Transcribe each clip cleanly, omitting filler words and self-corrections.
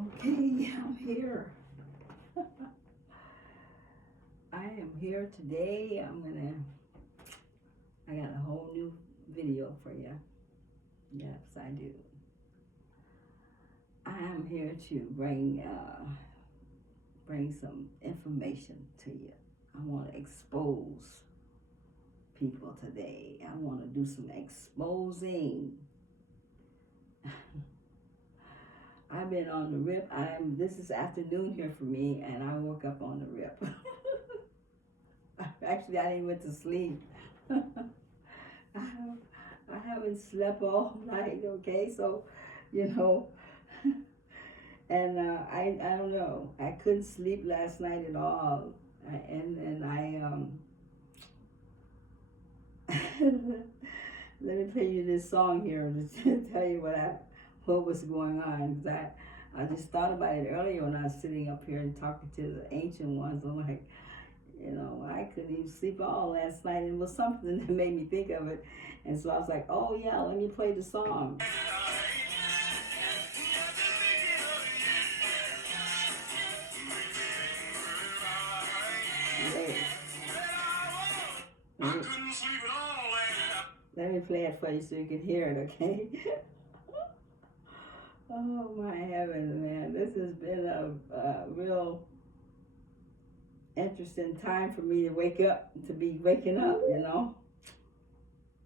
Okay, I'm here. I am here today. I got a whole new video for you. Yes, I do. I am here to bring some information to you. I want to expose people today. I want to do some exposing. I've been on the rip. This is afternoon here for me, and I woke up on the rip. Actually, I didn't went to sleep. I haven't slept all night. Okay, so and I don't know. I couldn't sleep last night at all, and I let me play you this song here to tell you what was going on. Cause I just thought about it earlier when I was sitting up here and talking to the ancient ones. I'm like, I couldn't even sleep all last night. It was something that made me think of it, and so I was like, oh yeah, let me play the song. Let me play it for you so you can hear it, okay? Oh my heavens, man. This has been a real interesting time for me to be waking up,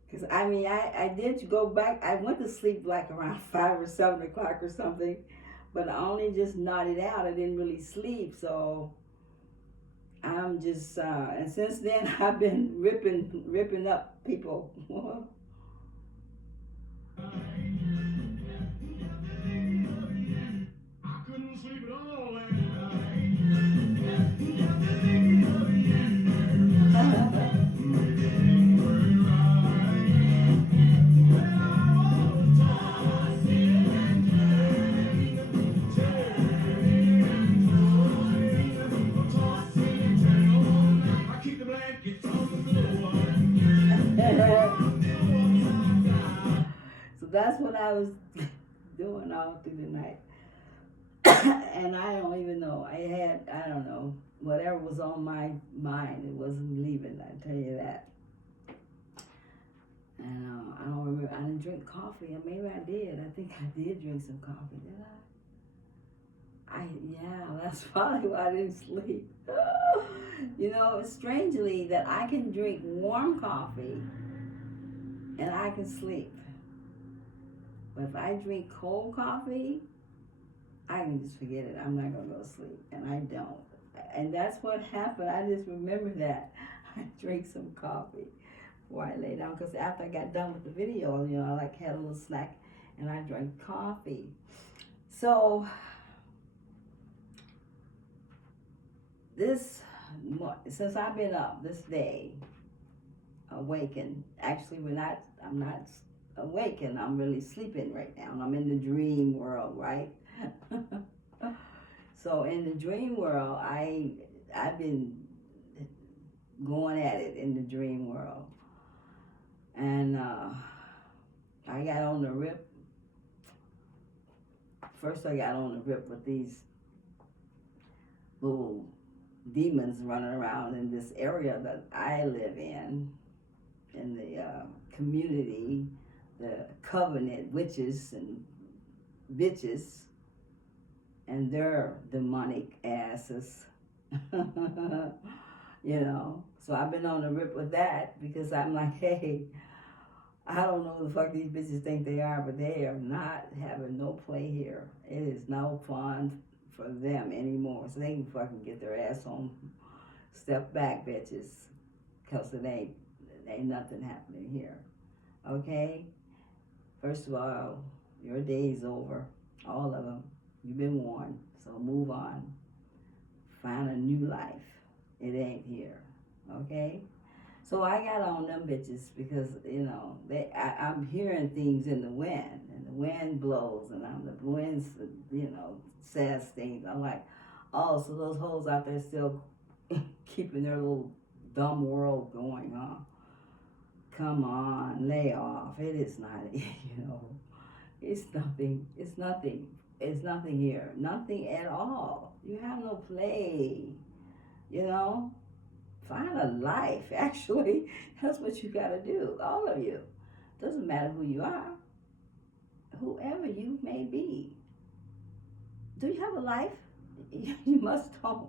Because, I did go back. I went to sleep like around 5 or 7 o'clock or something, but I only just nodded out. I didn't really sleep, so I'm just, and since then I've been ripping up people. So that's what I was doing all through the night. And I don't even know. I don't know, whatever was on my mind, it wasn't leaving, I tell you that. And I don't remember, I didn't drink coffee, or maybe I did. I think I did drink some coffee, did I? Yeah, that's probably why I didn't sleep. Strangely that I can drink warm coffee and I can sleep. But if I drink cold coffee, I can just forget it. I'm not going to go to sleep. And I don't. And that's what happened. I just remember that. I drank some coffee before I lay down. Because after I got done with the video, I had a little snack and I drank coffee. So, since I've been up this day, awakened, actually I'm not awakened, I'm really sleeping right now. And I'm in the dream world, right? So in the dream world, I've been going at it in the dream world. And I got on the rip. First I got on the rip with these little demons running around in this area that I live in the community, the covenant witches and bitches, and their demonic asses. So I've been on the rip with that because I'm like, hey, I don't know who the fuck these bitches think they are, but they are not having no play here. It is no fun for them anymore, so they can fucking get their ass home. Step back, bitches, because it ain't nothing happening here, okay? First of all, your day's over, all of them. You've been warned, so move on. Find a new life. It ain't here, okay? So I got on them bitches because, I'm hearing things in the wind, and the wind blows, and the wind, says things. I'm like, oh, so those hoes out there still keeping their little dumb world going on. Come on, lay off. It is not, It's nothing. It's nothing. It's nothing here. Nothing at all. You have no play. You know? Find a life, actually. That's what you got to do. All of you. Doesn't matter who you are. Whoever you may be. Do you have a life? You must don't.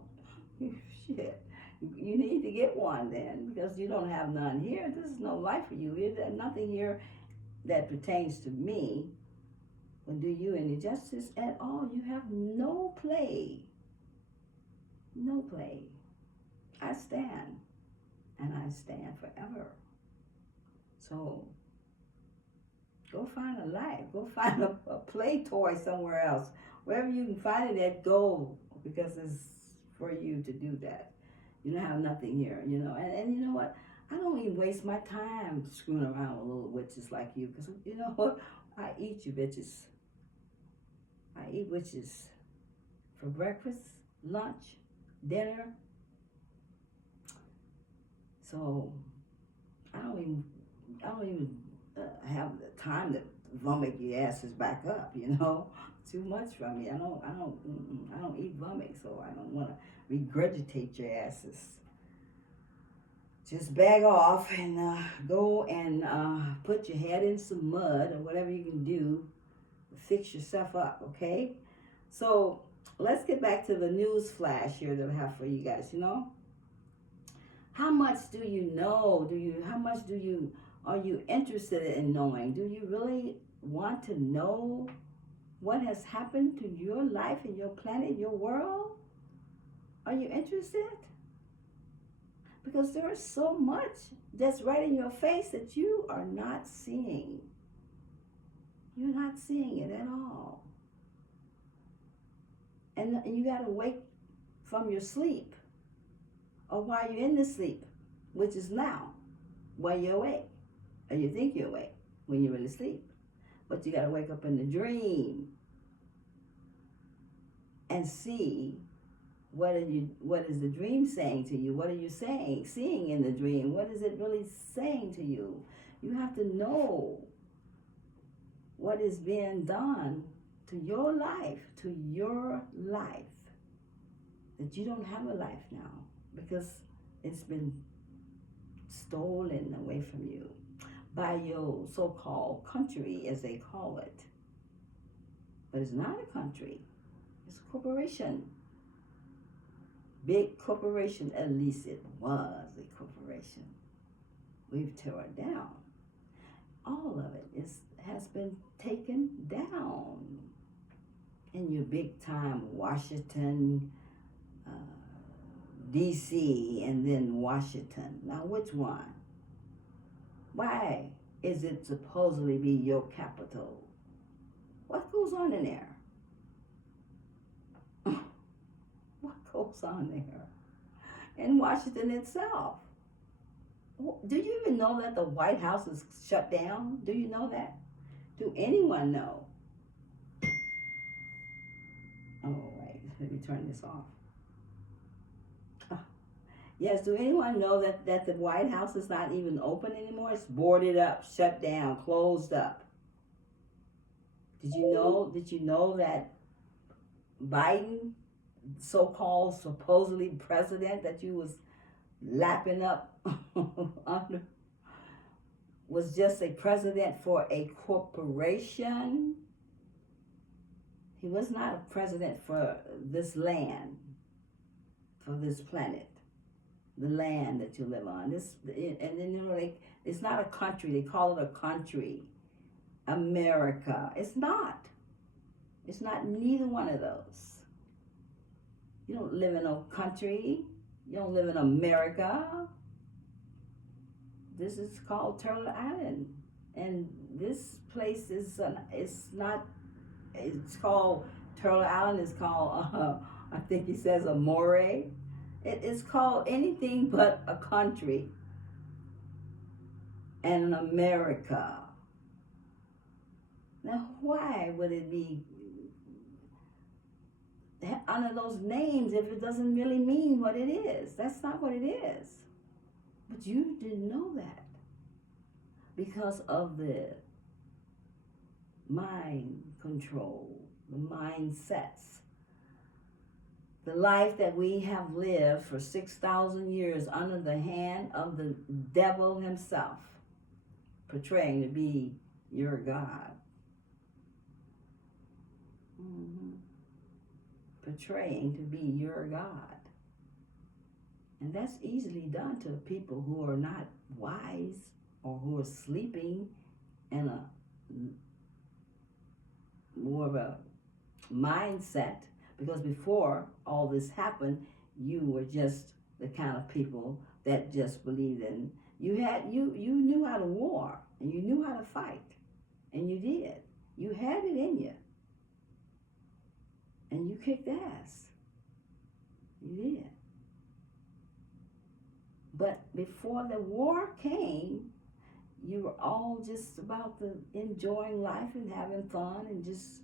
Shit. You need to get one then, because you don't have none here. This is no life for you. There's nothing here that pertains to me will do you any justice at all. You have no play. No play. I stand, and I stand forever. So go find a life. Go find a play toy somewhere else. Wherever you can find it at, go, because it's for you to do that. You don't have nothing here, you know. And you know what? I don't even waste my time screwing around with little witches like you, because you know what? I eat you bitches. I eat witches for breakfast, lunch, dinner. So I don't even have the time to vomit your asses back up, you know. Too much from me. I don't eat vomit, so I don't want to regurgitate your asses. Just bag off and go and put your head in some mud or whatever you can do to fix yourself up, okay? So let's get back to the news flash here that I have for you guys, you know. How much do you know? Are you interested in knowing? Do you really want to know what has happened to your life and your planet, your world? Are you interested? Because there is so much that's right in your face that you are not seeing. You're not seeing it at all. And you got to wake from your sleep, or while you're in the sleep, which is now, while you're awake. Or you think you're awake when you're really asleep. But you got to wake up in the dream and see what is the dream saying to you? What are you seeing in the dream? What is it really saying to you? You have to know what is being done to your life, that you don't have a life now because it's been stolen away from you by your so-called country, as they call it. But it's not a country. It's a corporation. Big corporation, at least it was a corporation. We've torn it down. All of it has been taken down. In your big time Washington, D.C., and then Washington. Now, which one? Why is it supposedly be your capital? What goes on in there? What goes on there? In Washington itself. Do you even know that the White House is shut down? Do you know that? Do anyone know? Oh, wait, let me turn this off. Yes, do anyone know that the White House is not even open anymore? It's boarded up, shut down, closed up. Did you know that Biden, so-called supposedly president that you was lapping up under, was just a president for a corporation? He was not a president for this land, for this planet. The land that you live on. And then it's not a country. They call it a country. America. It's not. It's not neither one of those. You don't live in a country. You don't live in America. This is called Turtle Island, and this place is not. It's called Turtle Island. It's called I think he says Amore. It is called anything but a country and an America. Now, why would it be under those names if it doesn't really mean what it is? That's not what it is. But you didn't know that because of the mind control, the mindsets. The life that we have lived for 6,000 years under the hand of the devil himself, portraying to be your God. Mm-hmm. Portraying to be your God. And that's easily done to people who are not wise or who are sleeping in a more of a mindset, because before all this happened, you were just the kind of people that just believed in, you knew how to war, and you knew how to fight, and you did. You had it in you, and you kicked ass. You did. But before the war came, you were all just about the enjoying life and having fun and just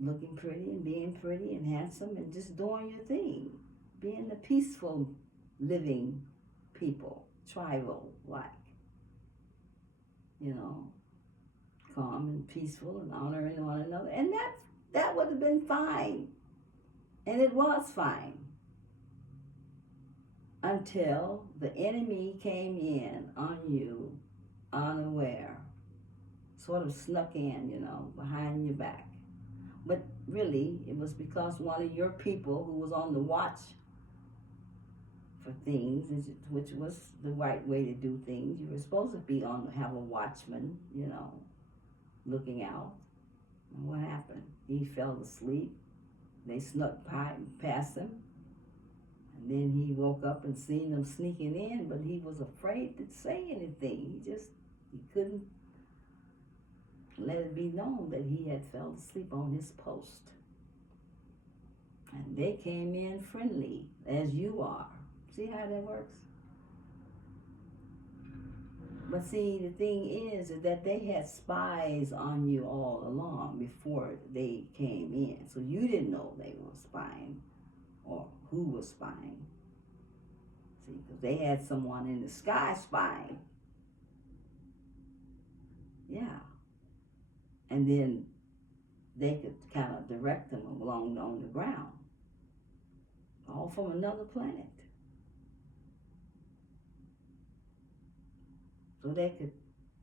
looking pretty and being pretty and handsome and just doing your thing, being the peaceful living people, tribal like, calm and peaceful and honoring one another. And that would have been fine. And it was fine. Until the enemy came in on you unaware, sort of snuck in, behind your back. But really, it was because one of your people who was on the watch for things, which was the right way to do things. You were supposed to have a watchman, looking out. And what happened? He fell asleep. They snuck past him. And then he woke up and seen them sneaking in, but he was afraid to say anything. He couldn't let it be known that he had fell asleep on his post. And they came in friendly, as you are. See how that works? But see, the thing is that they had spies on you all along before they came in. So you didn't know they were spying or who was spying. See, because they had someone in the sky spying. Yeah. And then they could kind of direct them along on the ground. All from another planet. So they could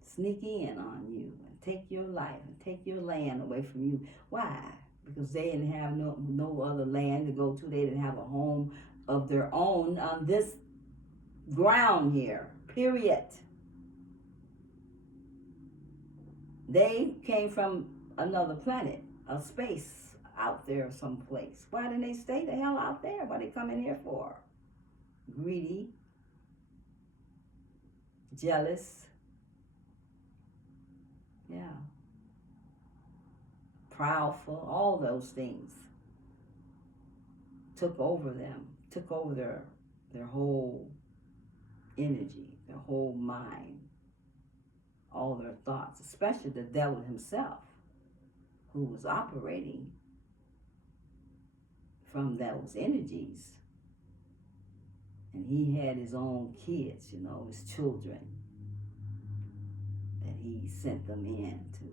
sneak in on you and take your life and take your land away from you. Why? Because they didn't have no other land to go to. They didn't have a home of their own on this ground here, period. They came from another planet, a space out there someplace. Why didn't they stay the hell out there? What they come in here for? Greedy, jealous, proudful, all those things took over them, took over their whole energy, their whole mind, all their thoughts, especially the devil himself, who was operating from those energies. And he had his own kids, his children, that he sent them in to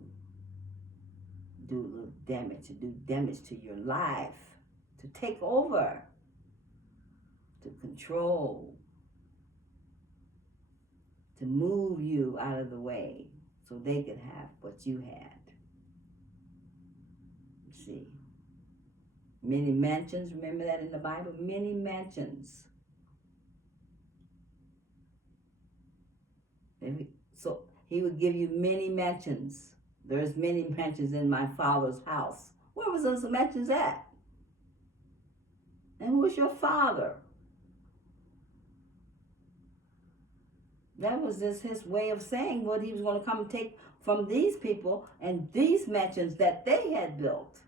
do a little damage, to do damage to your life, to take over, to control, to move you out of the way so they could have what you had. See, many mansions, remember that in the Bible? Many mansions. So he would give you many mansions. There's many mansions in my Father's house. Where was those mansions at? And who was your father? That was just his way of saying what he was going to come and take from these people and these mansions that they had built.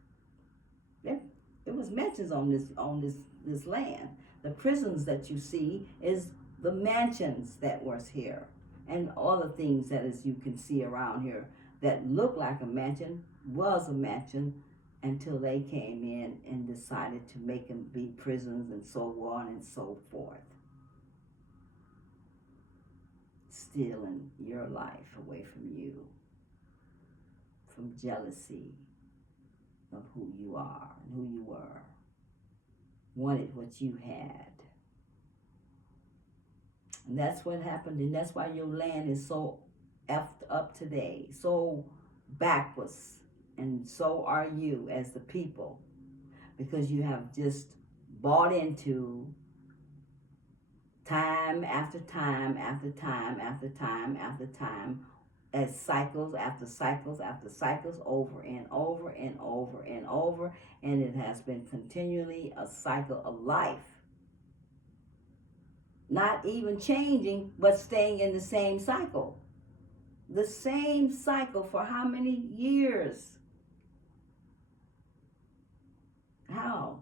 There was mansions on this land. The prisons that you see is the mansions that was here. And all the things that as you can see around here that look like a mansion was a mansion until they came in and decided to make them be prisons and so on and so forth. Stealing your life away from you from jealousy of who you are and who you were, wanted what you had. And that's what happened, and that's why your land is so effed up today, so backwards, and so are you as the people, because you have just bought into time after time after time after time after time, as cycles after cycles after cycles, over and over and over and over, and it has been continually a cycle of life. Not even changing, but staying in the same cycle. The same cycle for how many years? How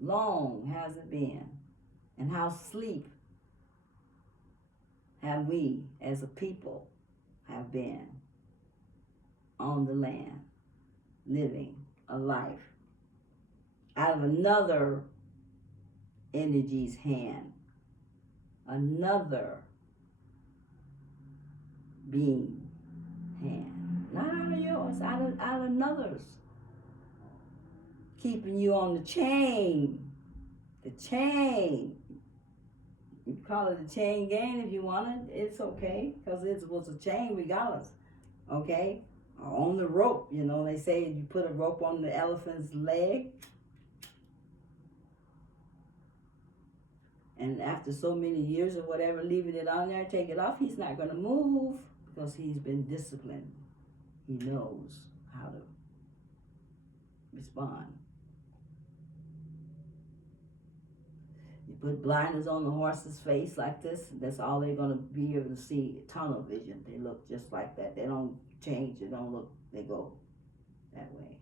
long has it been? And how sleep have we as a people have been on the land, living a life out of another energy's hand, another being hand, not out of yours, out of another's, keeping you on the chain. The chain. You call it a chain gang if you want it. It's okay, because it was a chain regardless. Okay? Or on the rope, you know, they say you put a rope on the elephant's leg, and after so many years or whatever, leaving it on there, take it off, he's not going to move, because he's been disciplined. He knows how to respond. You put blinders on the horse's face like this, that's all they're going to be able to see. Tunnel vision. They look just like that. They don't change. They don't look. They go that way.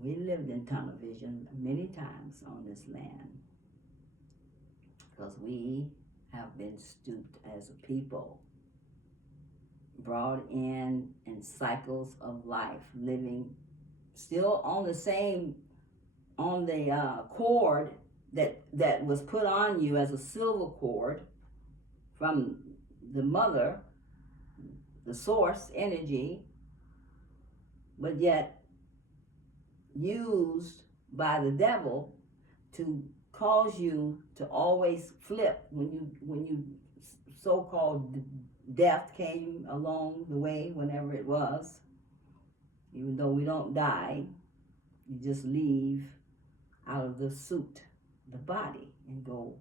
We lived in tunnel vision many times on this land, because we have been stooped as a people, brought in cycles of life, living still on the same, on the cord that was put on you as a silver cord from the mother, the source energy, but yet used by the devil to cause you to always flip when you so-called death came along the way, whenever it was. Even though we don't die, you just leave out of the suit, the body, and go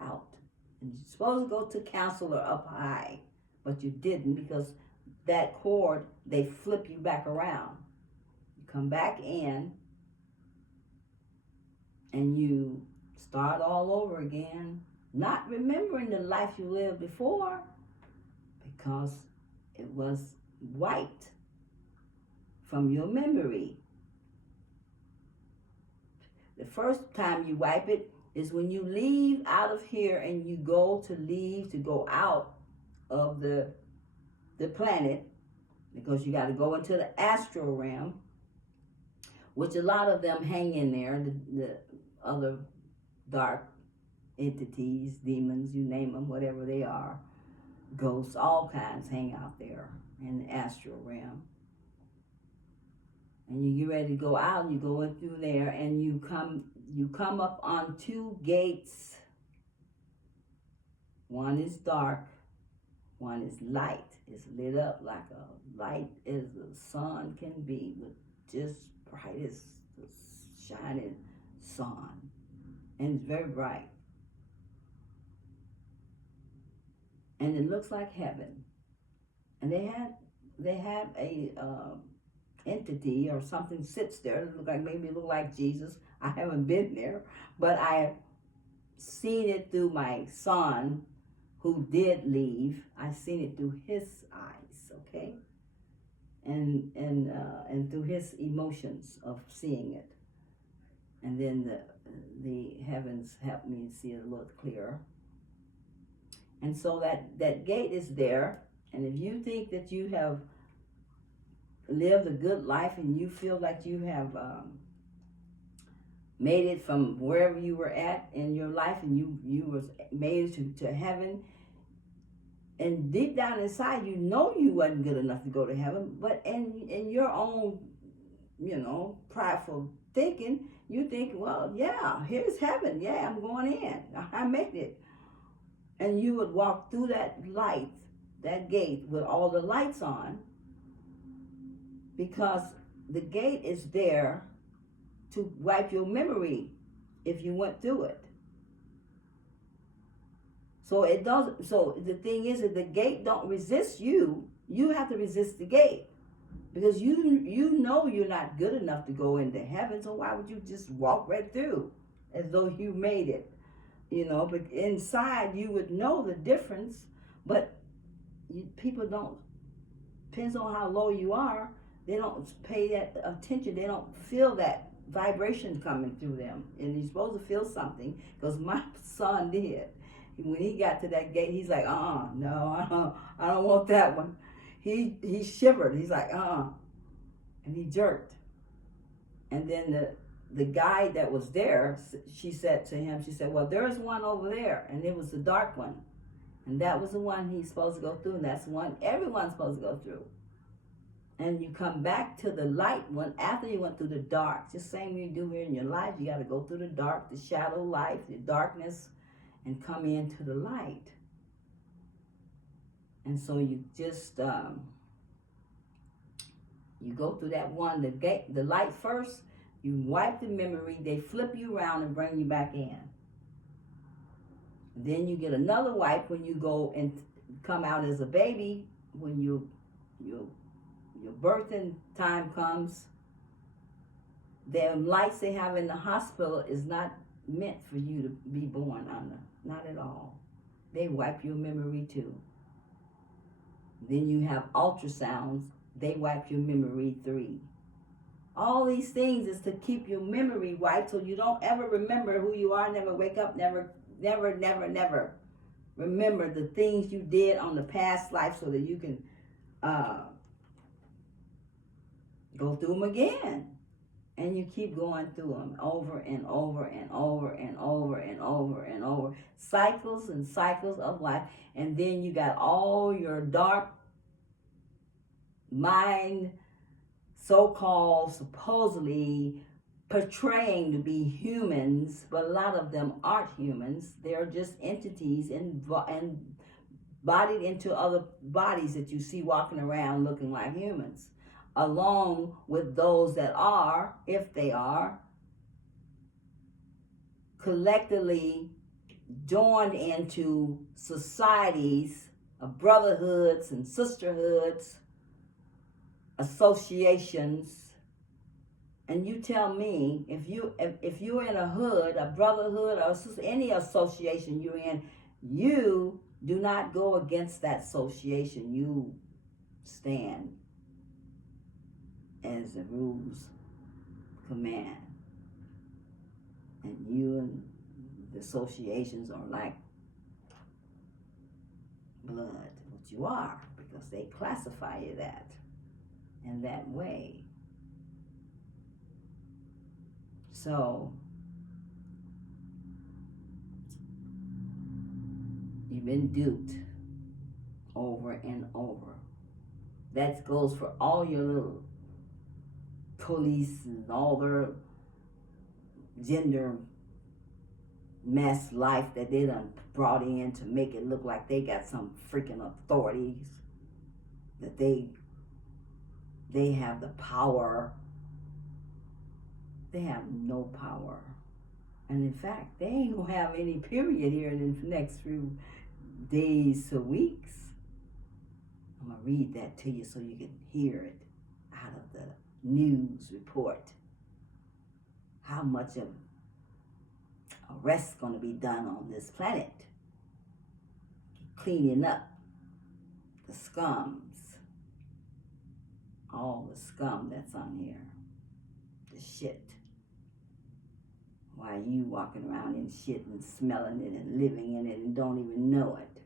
out. And you're supposed to go to counselor up high, but you didn't, because that cord, they flip you back around. You come back in and you start all over again, not remembering the life you lived before, because it was wiped from your memory. The first time you wipe it is when you leave out of here and you go out of the planet, because you got to go into the astral realm, which a lot of them hang in there, the other dark entities, demons, you name them, whatever they are, ghosts, all kinds hang out there in the astral realm. And you get ready to go out, and you go in through there, and you come up on two gates. One is dark, one is light. It's lit up like a light as the sun can be, with just bright as the shining sun. And it's very bright. And it looks like heaven. And they have a entity or something sits there. It look like Jesus. I haven't been there, but I've seen it through my son, who did leave. I seen it through his eyes, okay, and through his emotions of seeing it. And then the heavens helped me see it a little clearer. And so that gate is there. And if you think that you have lived a good life and you feel like you have made it from wherever you were at in your life, and you was made it to heaven, And deep down inside, you know you wasn't good enough to go to heaven, but in your own, prideful thinking, you think, well, yeah, here's heaven. Yeah, I'm going in. I made it. And you would walk through that light, that gate with all the lights on, because the gate is there to wipe your memory if you went through it. So it doesn't. So the thing is that the gate don't resist you. You have to resist the gate, because you know you're not good enough to go into heaven. So why would you just walk right through as though you made it? But inside you would know the difference. But people don't. Depends on how low you are. They don't pay that attention. They don't feel that vibration coming through them. And you're supposed to feel something, because my son did. When he got to that gate, he's like, no, I don't want that one. He shivered. He's like, and he jerked. And then the guide that was there, she said to him, she said, well, there's one over there, and it was the dark one. And that was the one he's supposed to go through, and that's the one everyone's supposed to go through. And you come back to the light one after you went through the dark. Just same you do here in your life. You got to go through the dark, the shadow life, the darkness, and come into the light. And so you just you go through that one, the light first. You wipe the memory. They flip you around and bring you back in. Then you get another wipe when you go and come out as a baby. When your birthing time comes, the lights they have in the hospital is not meant for you to be born under. Not at all. They wipe your memory too. Then you have ultrasounds. They wipe your memory 3. All these things is to keep your memory wiped, so you don't ever remember who you are, never wake up, never remember the things you did on the past life, so that you can go through them again. And you keep going through them over and over and over and over and over and over. Cycles and cycles of life. And then you got all your dark mind, so-called, supposedly portraying to be humans, but a lot of them aren't humans. They're just entities embodied into other bodies that you see walking around looking like humans, along with those that are, if they are, collectively joined into societies of brotherhoods and sisterhoods, associations. And you tell me, if you're in a hood, a brotherhood, or any association you're in, you do not go against that association. You stand as the rules command. And you and the associations are like blood, what you are, because they classify you that in that way. So you've been duped over and over. That goes for all your little police and all their gender mess life that they done brought in to make it look like they got some freaking authorities, that they have the power. They have no power. And in fact, they ain't gonna have any period here in the next few days to weeks. I'm gonna read that to you so you can hear it out of the news report. How much of arrest gonna be done on this planet, cleaning up the scums, all the scum that's on here, the shit. Why you walking around in shit and smelling it and living in it and don't even know it?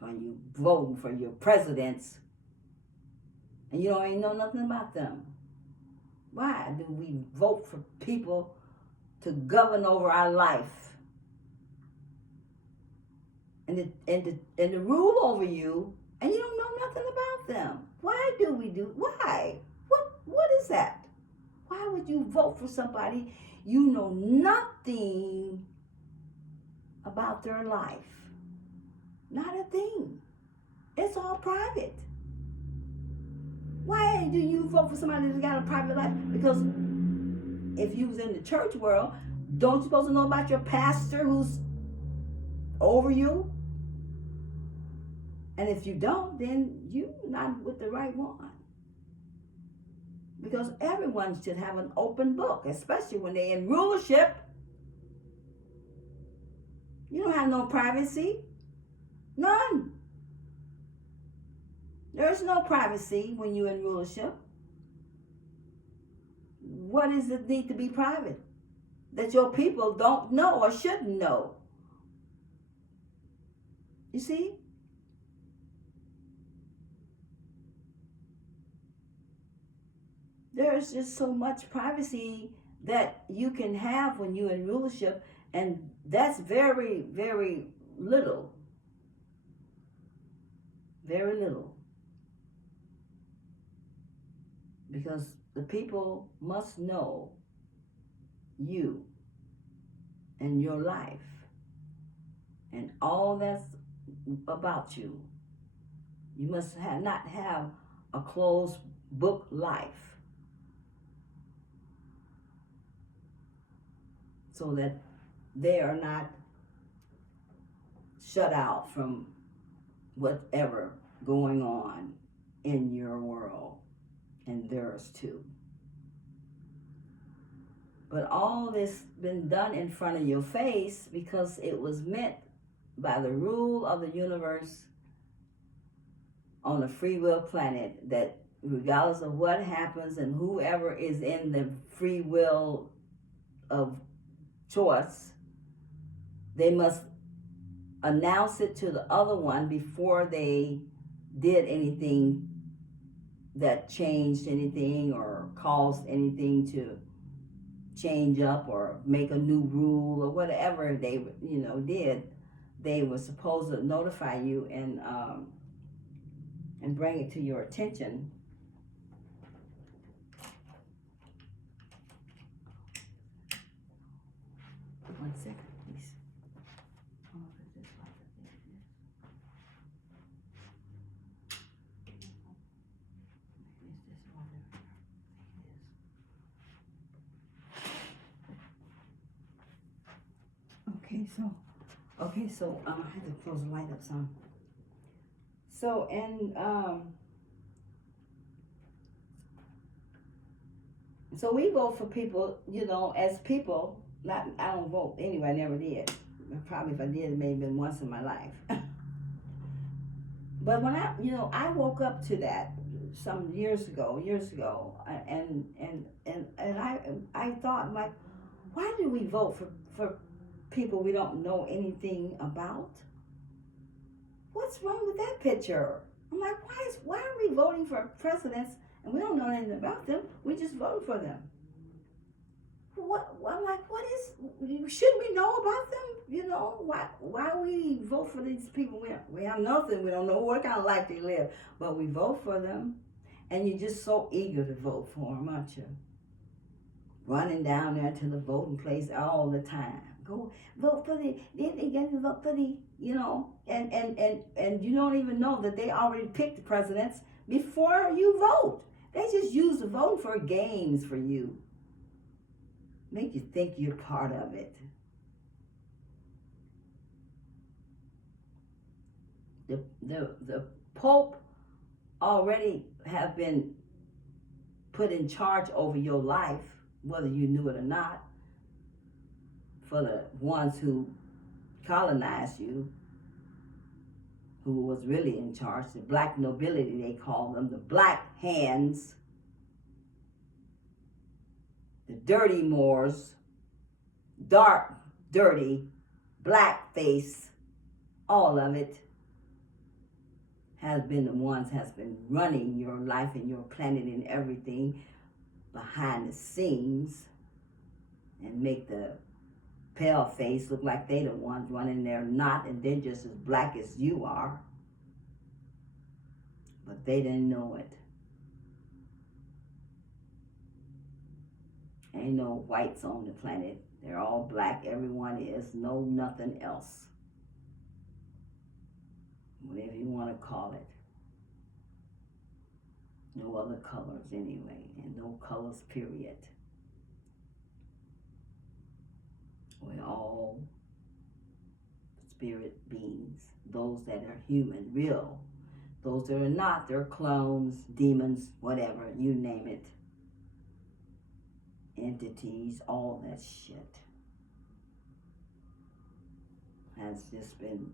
When you voting for your presidents and you don't even know nothing about them. Why do we vote for people to govern over our life? and the rule over you, and you don't know nothing about them. Why do we do? Why? What is that? Why would you vote for somebody you know nothing about their life? Not a thing. It's all private. Why do you vote for somebody that's got a private life? Because if you was in the church world, don't you supposed to know about your pastor who's over you? And if you don't, then you're not with the right one. Because everyone should have an open book, especially when they're in rulership. You don't have no privacy. None. There's no privacy when you're in rulership. What does it need to be private? That your people don't know or shouldn't know. You see? There's just so much privacy that you can have when you're in rulership, and that's very, very little. Very little. Because the people must know you and your life and all that's about you. You must not have a closed book life, so that they are not shut out from whatever going on in your world and theirs too. But all this been done in front of your face because it was meant by the rule of the universe on a free will planet, that regardless of what happens and whoever is in the free will of choice, they must announce it to the other one before they did anything that changed anything or caused anything to change up or make a new rule or whatever they did. They were supposed to notify you and bring it to your attention. One second, please. Okay, so I had to close the light up some. So, and so we vote for people, as people. Not, I don't vote anyway. I never did. Probably if I did, it may have been once in my life. But when I woke up to that some years ago, and I thought, like, why do we vote for people we don't know anything about? What's wrong with that picture? I'm like, why are we voting for presidents and we don't know anything about them? We just vote for them. I'm like, should we know about them? Why we vote for these people? We have nothing. We don't know what kind of life they live, but we vote for them, and you're just so eager to vote for them, aren't you? Running down there to the voting place all the time. Go vote for the. Then they get to vote for the. And you don't even know that they already picked the presidents before you vote. They just use the vote for games for you. Make you think you're part of it. The Pope already have been put in charge over your life, whether you knew it or not, for the ones who colonized you, who was really in charge, the black nobility, they call them, the black hands, the dirty Moors, dark, dirty, black face, all of it has been running your life and your planet and everything behind the scenes, and make the pale face, look like they the ones running. They're not, and they're just as black as you are. But they didn't know it. Ain't no whites on the planet. They're all black. Everyone is. No, nothing else. Whatever you want to call it. No other colors anyway. And no colors, period. We're all spirit beings. Those that are human, real. Those that are not, they're clones, demons, whatever, you name it. Entities, all that shit has just been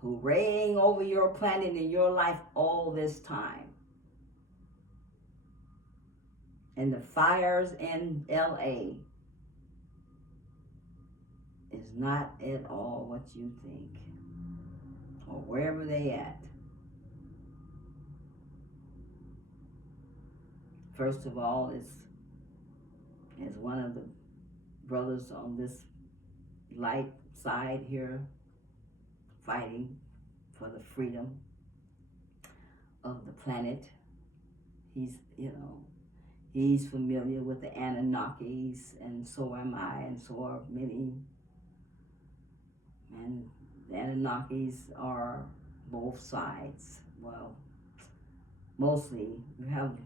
hooraying over your planet and your life all this time. And the fires in LA is not at all what you think, or wherever they at. First of all, it's as one of the brothers on this light side here fighting for the freedom of the planet. He's familiar with the Anunnakis, and so am I, and so are many. And the Anunnakis are both sides. Well, mostly you have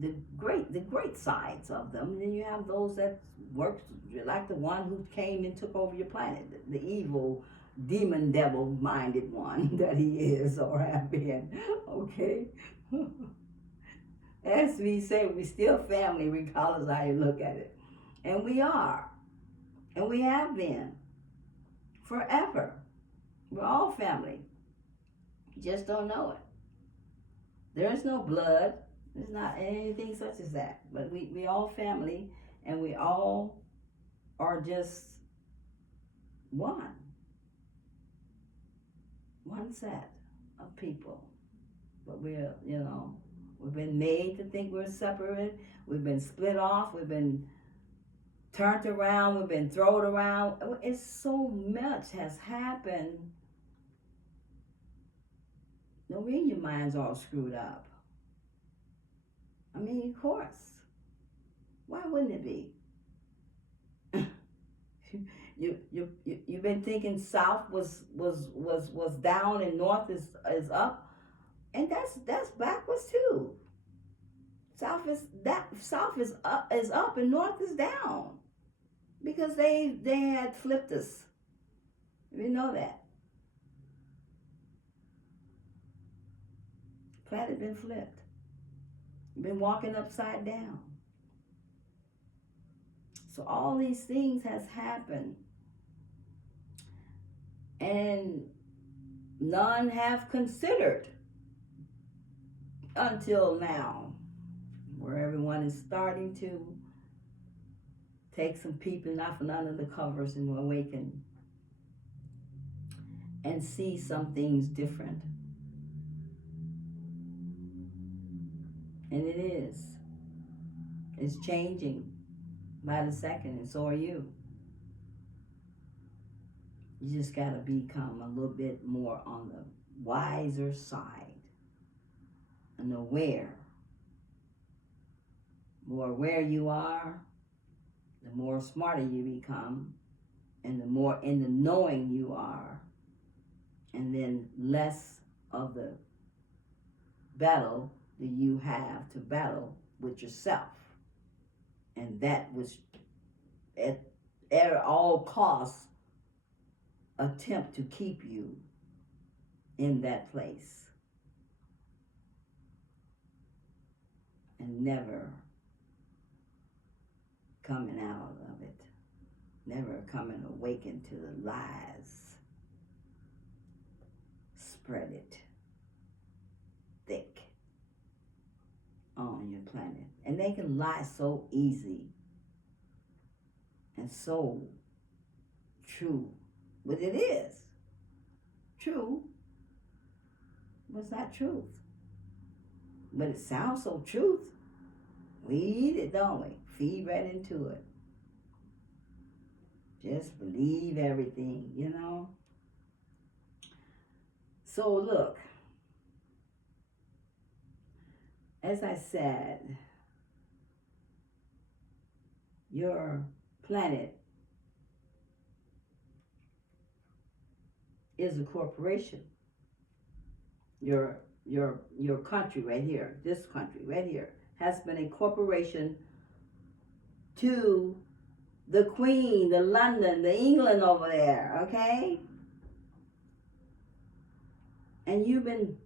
the great sides of them, and then you have those that work like the one who came and took over your planet, the evil, demon, devil-minded one that he is or have been. Okay. As we say, we still family regardless how you look at it, and we are, and we have been forever. We're all family. You just don't know it. There is no blood. There's not anything such as that. But we all family, and we all are just one. One set of people. But we're, we've been made to think we're separate. We've been split off. We've been turned around. We've been thrown around. It's so much has happened. No reason your mind's all screwed up. I mean, of course. Why wouldn't it be? You've been thinking south was down and north is up, and that's backwards too. South is up and north is down, because they had flipped us. We know that. Planet been flipped. Been walking upside down. So all these things has happened, and none have considered until now, where everyone is starting to take some peeping out from under the covers and awaken and see some things different. And it is. It's changing by the second, and so are you. You just got to become a little bit more on the wiser side and aware. The more aware you are, the more smarter you become, and the more in the knowing you are, and then less of the battle that you have to battle with yourself. And that was at all costs attempt to keep you in that place and never coming out of it, never coming awakened to the lies. Spread it thick on your planet. And they can lie so easy and so true. But it is true, but it's not truth. But it sounds so truth. We eat it, don't we? Feed right into it. Just believe everything, you know. So look, as I said, your planet is a corporation. Your country right here, this country right here, has been a corporation to the Queen, the London, the England over there, okay? And you've been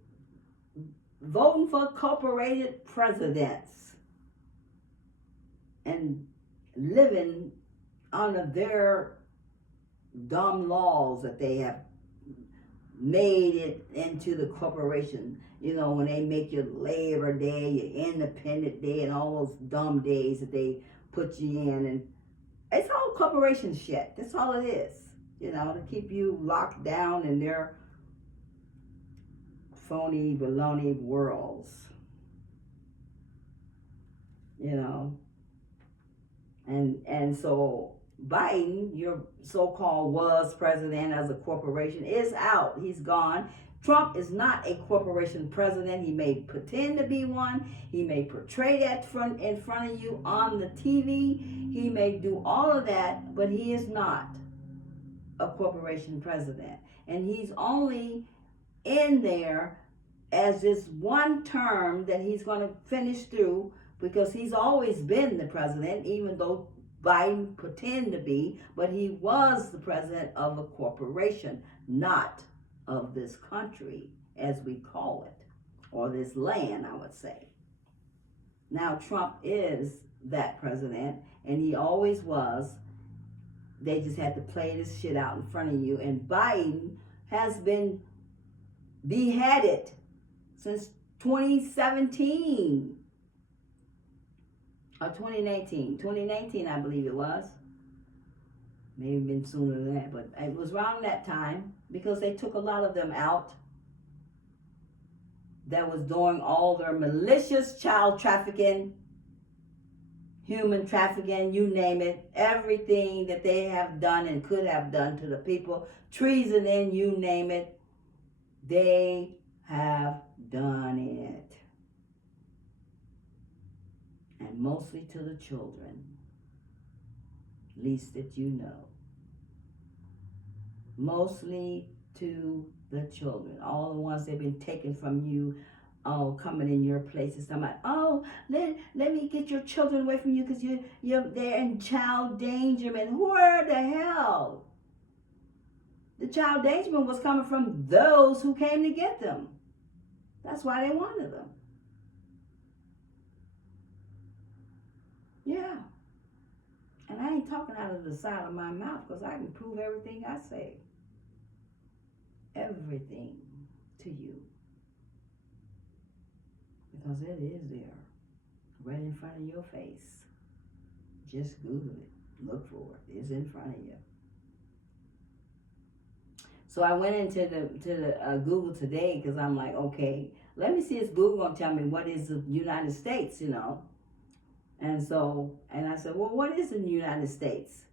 voting for corporated presidents and living under their dumb laws that they have made it into the corporation. You know, when they make your Labor Day, your Independent Day, and all those dumb days that they put you in, and it's all corporation shit. That's all it is. You know, to keep you locked down in their phony, baloney worlds. You know, and so Biden, your so-called was president as a corporation, is out. He's gone. Trump is not a corporation president. He may pretend to be one. He may portray that in front of you on the TV. He may do all of that, but he is not a corporation president. And he's only in there as this one term that he's going to finish through, because he's always been the president, even though Biden pretend to be, but he was the president of a corporation, not of this country, as we call it, or this land, I would say. Now, Trump is that president, and he always was. They just had to play this shit out in front of you, and Biden has been beheaded since 2017. Or 2019. 2019, I believe it was. Maybe been sooner than that, but it was around that time, because they took a lot of them out that was doing all their malicious child trafficking, human trafficking, you name it, everything that they have done and could have done to the people, treason in, you name it, they have done it. And mostly to the children, least that you know. Mostly to the children, all the ones that have been taken from you, coming in your places. Somebody, let me get your children away from you because they're in child endangerment. Where the hell? The child endangerment was coming from those who came to get them. That's why they wanted them. Yeah. And I ain't talking out of the side of my mouth, because I can prove everything I say. Everything to you. Because it is there. Right in front of your face. Just Google it. Look for it. It's in front of you. So I went into the Google today, because I'm like, okay, let me see if Google going to tell me what is the United States, you know. And I said, well, what is in the United States?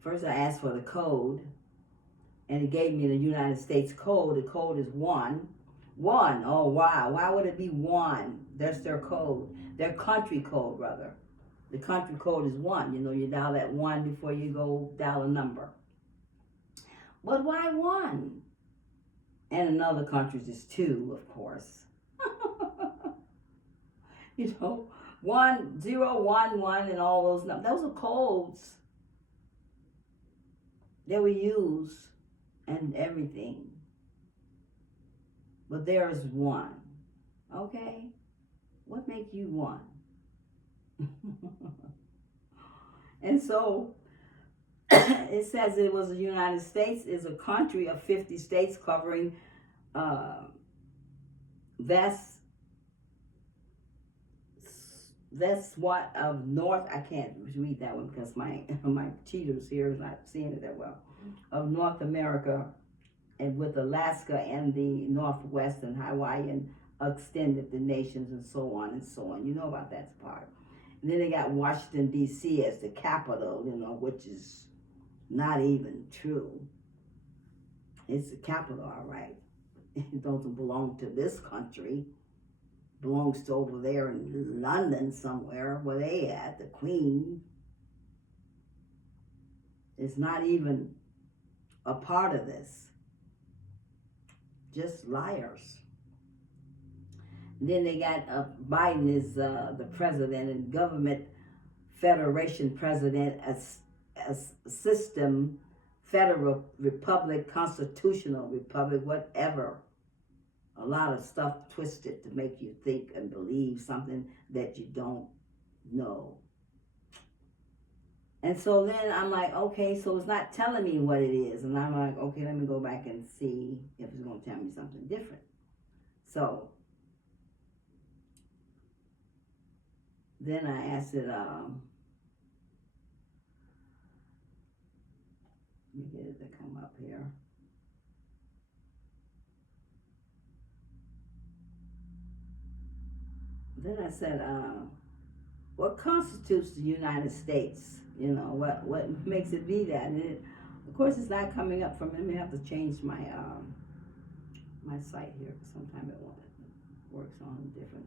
First I asked for the code, and it gave me the United States code. The code is 1. 1, oh wow, why would it be 1? That's their code, their country code rather. The country code is 1, you know, you dial that 1 before you go dial a number. But why 1? And in other countries it's 2, of course. You know, 1, 0, 1, 1, and all those numbers. Those are codes that we use and everything. But there is 1. Okay? What make you 1? And so it says it was the United States is a country of 50 states covering that's what of North, I can't read that one because my cheaters here is not seeing it that well, of North America, and with Alaska and the Northwest and Hawaii and extended the nations and so on and so on. You know about that part. And then they got Washington, D.C. as the capital, which is not even true. It's the capital, all right. It doesn't belong to this country. It belongs to over there in London somewhere, where they at, the Queen. It's not even a part of this. Just liars. Then they got Biden is the president, and government federation president, as system, federal republic, constitutional republic, whatever. A lot of stuff twisted to make you think and believe something that you don't know. And so then I'm like, okay, so it's not telling me what it is. And I'm like, okay, let me go back and see if it's going to tell me something different. So then I asked it, let me get it to come up here. Then I said, what constitutes the United States? What makes it be that? And of course, it's not coming up for me. Let me have to change my my site here, because sometimes it works on different.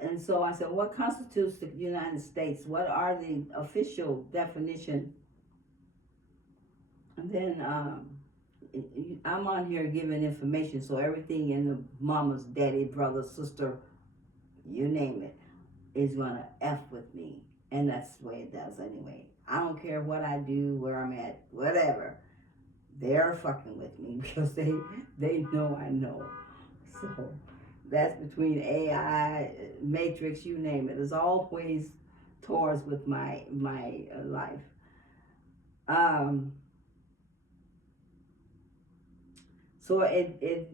And so I said, what constitutes the United States? What are the official definition? And then I'm on here giving information, so everything in the mama's, daddy, brother, sister, you name it, is going to F with me. And that's the way it does anyway. I don't care what I do, where I'm at, whatever. They're fucking with me because they know I know. So that's between AI, Matrix, you name it. There's always tours with my life. So it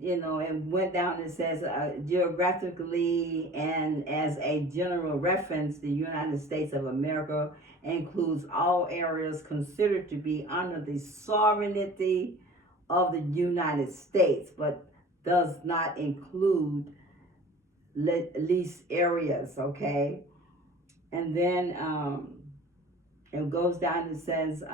went down and says geographically and as a general reference, the United States of America includes all areas considered to be under the sovereignty of the United States, but does not include leased areas, okay? And then it goes down and says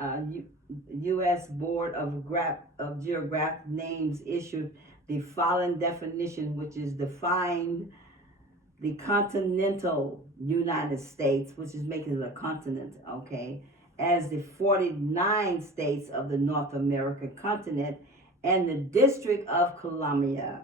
U.S. Board of Geographic Names issued the following definition, which is defined the continental United States, which is making it a continent, okay, as the 49 states of the North American continent and the District of Columbia.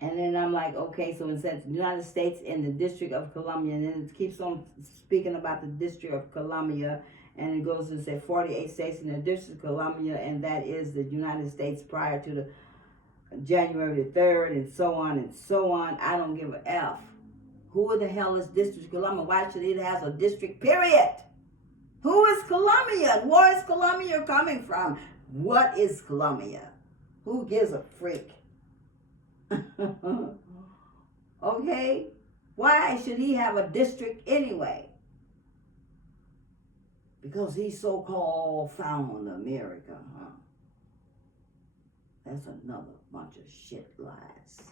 And then I'm like, okay, so it says United States and the District of Columbia, and then it keeps on speaking about the District of Columbia, and it goes to say 48 states in the District of Columbia, and that is the United States prior to the January the 3rd, and so on and so on. I don't give a F. Who the hell is District of Columbia? Why should it have a district, period? Who is Columbia? Where is Columbia coming from? What is Columbia? Who gives a freak? Okay? Why should he have a district anyway? Because he so-called found America, huh? That's another bunch of shit lies.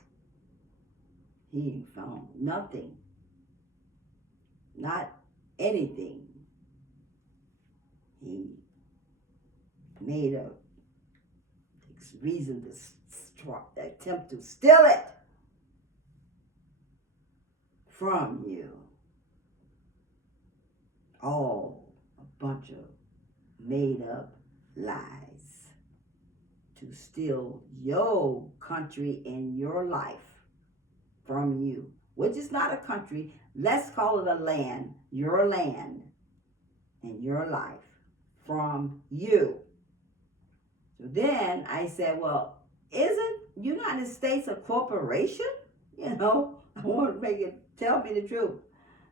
He ain't found nothing. Not anything. He made a reason to attempt to steal it from you. All a bunch of made up lies to steal your country and your life from you, which is not a country. Let's call it a land, your land and your life from you. So then I said, well, isn't United States a corporation? I want to make it, tell me the truth.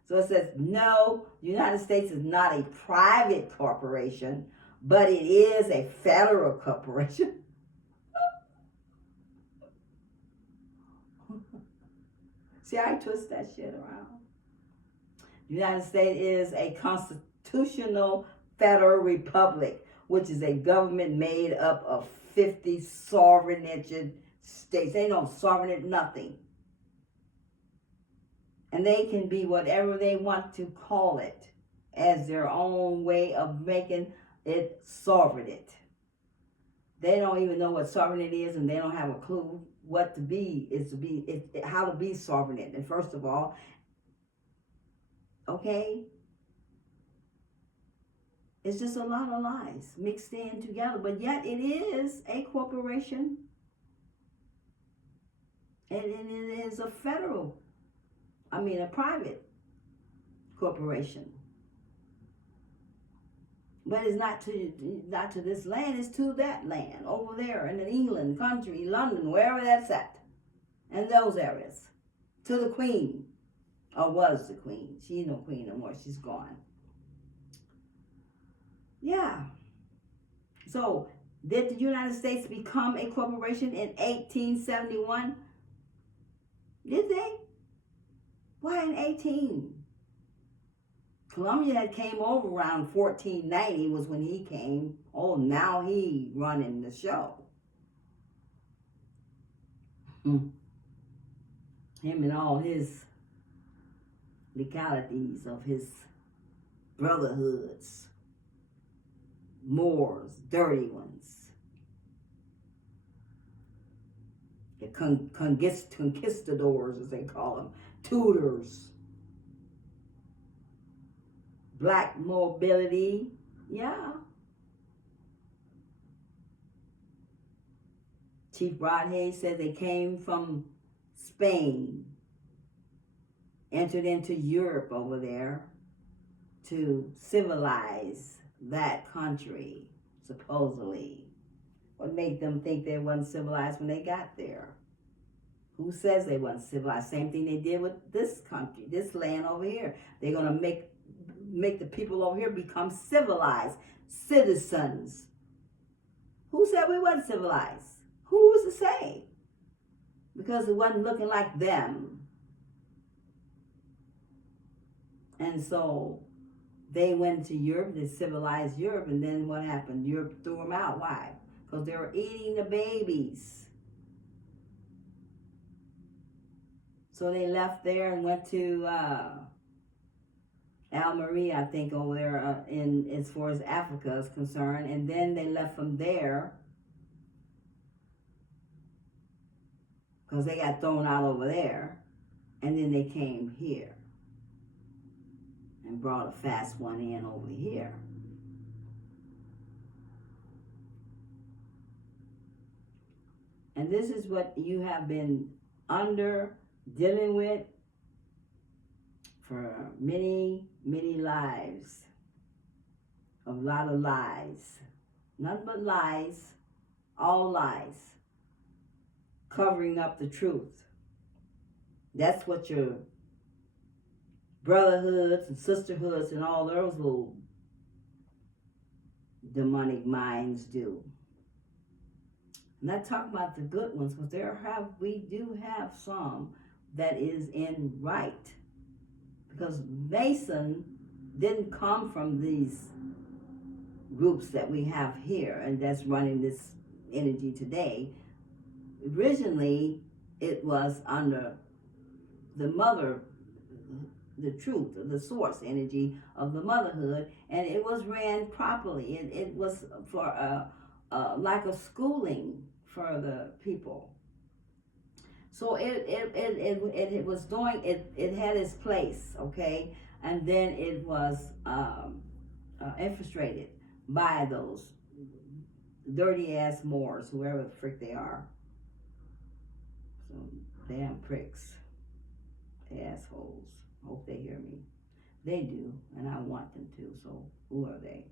So it says, no, United States is not a private corporation, but it is a federal corporation. See how I twist that shit around? The United States is a constitutional federal republic, which is a government made up of 50 sovereign states. They don't sovereign nothing. And they can be whatever they want to call it as their own way of making it sovereign. They don't even know what sovereignty is, and they don't have a clue what to be is to be, how to be sovereign. And first of all, okay, it's just a lot of lies mixed in together, but yet it is a corporation, and it is a private corporation. But it's not to this land, it's to that land over there in England, country, London, wherever that's at, and those areas. To the queen, or was the queen. She ain't no queen no more, she's gone. Yeah. So, did the United States become a corporation in 1871? Did they? Why in 18? Columbia had came over around 1490 was when he came. Oh, now he running the show. Him and all his legalities of his brotherhoods. Moors, dirty ones. The conquistadors, as they call them. Tudors. Black mobility, yeah. Chief Broadhead said they came from Spain, entered into Europe over there to civilize that country, supposedly. What made them think they wasn't civilized when they got there? Who says they wasn't civilized? Same thing they did with this country, this land over here. They're going to make the people over here become civilized citizens. Who said we wasn't civilized? Who was to say? Because it wasn't looking like them. And so they went to Europe, they civilized Europe, and then what happened? Europe threw them out. Why? Because they were eating the babies. So they left there and went to Almeria, I think, over there in as far as Africa is concerned, and then they left from there because they got thrown out over there, and then they came here and brought a fast one in over here. And this is what you have been dealing with for many, many lives. A lot of lies. Nothing but lies. All lies. Covering up the truth. That's what your brotherhoods and sisterhoods and all those little demonic minds do. I'm not talking about the good ones, because we do have some that is in right. Because Mason didn't come from these groups that we have here and that's running this energy today. Originally, it was under the truth, the source energy of the motherhood, and it was ran properly. It was for like a schooling for the people. So it was doing it had its place, okay, and then it was infiltrated by those dirty ass Moors, whoever the frick they are. So damn pricks, assholes. Hope they hear me. They do, and I want them to. So who are they?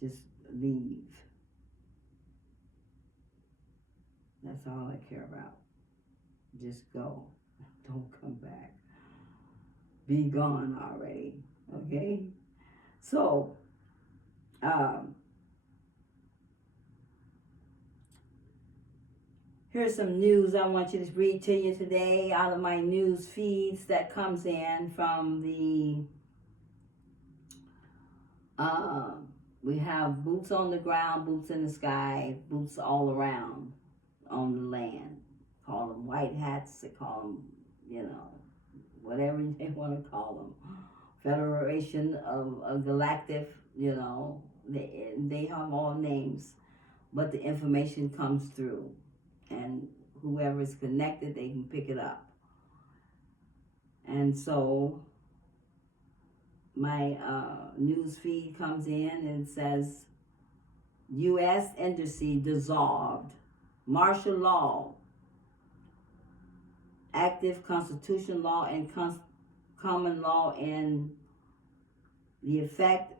Just leave. That's all I care about. Just go. Don't come back. Be gone already. Okay? So, Here's some news I want you to read to you today out of my news feeds that comes in from the, we have boots on the ground, boots in the sky, boots all around on the land. Call them white hats, they call them, you know, whatever they want to call them. Federation of Galactic, you know, they have all names, but the information comes through. And whoever is connected, they can pick it up. And so my news feed comes in and it says, U.S. embassy dissolved, martial law, active constitutional law and common law in the effect,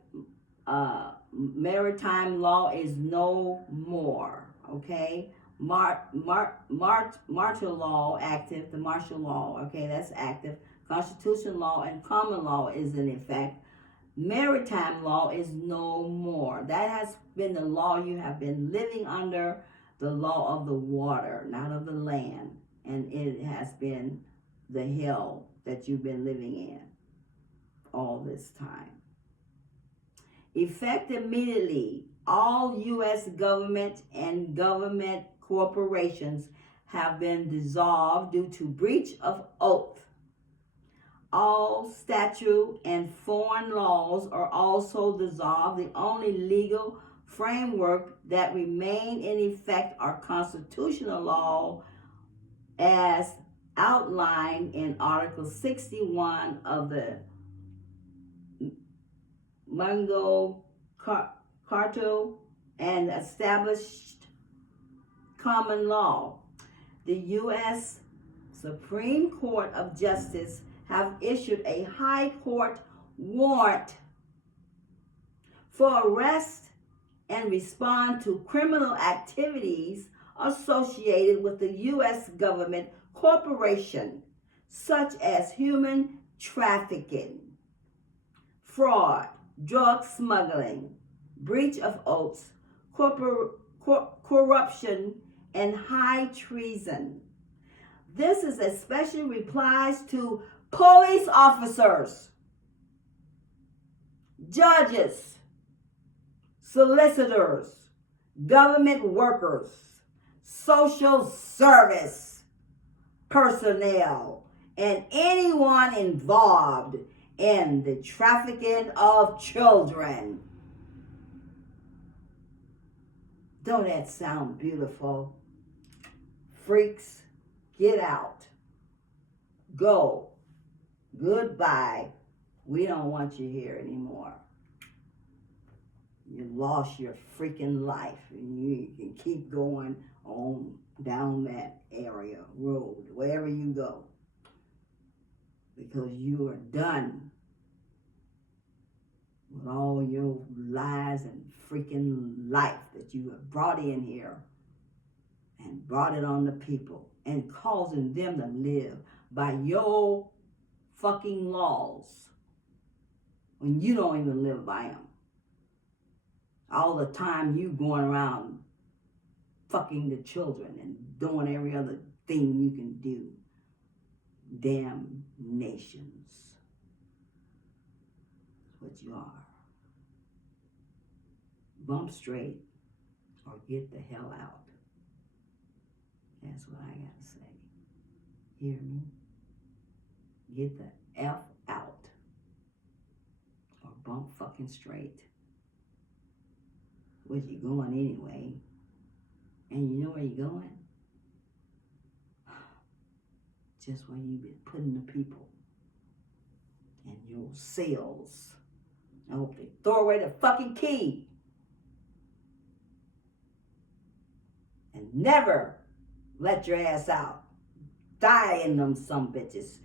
maritime law is no more, okay? Martial law active, the martial law, okay, that's active. Constitutional law and common law is in effect. Maritime law is no more. That has been the law you have been living under, the law of the water, not of the land. And it has been the hell that you've been living in all this time. Effect immediately, all U.S. government and government corporations have been dissolved due to breach of oath. All statute and foreign laws are also dissolved. The only legal framework that remain in effect are constitutional law as outlined in Article 61 of the Magna Carta and established common law. The U.S. Supreme Court of Justice have issued a high court warrant for arrest and respond to criminal activities associated with the U.S. government corporation, such as human trafficking, fraud, drug smuggling, breach of oaths, corruption, and high treason. This is especially replies to police officers, judges, solicitors, government workers, social service personnel, and anyone involved in the trafficking of children. Don't that sound beautiful? Freaks, get out. Go. Goodbye. We don't want you here anymore. You lost your freaking life, and you can keep going on down that area, road, wherever you go, because you are done with all your lies and freaking life that you have brought in here and brought it on the people and causing them to live by your fucking laws when you don't even live by them. All the time you going around fucking the children and doing every other thing you can do. Damn nations. That's what you are. Bump straight or get the hell out. That's what I gotta say. Hear me? Get the F out. Or bump fucking straight. Where you going anyway? And you know where you're going? Just where you've been putting the people in your cells. I hope they throw away the fucking key. And never let your ass out. Die in them some bitches.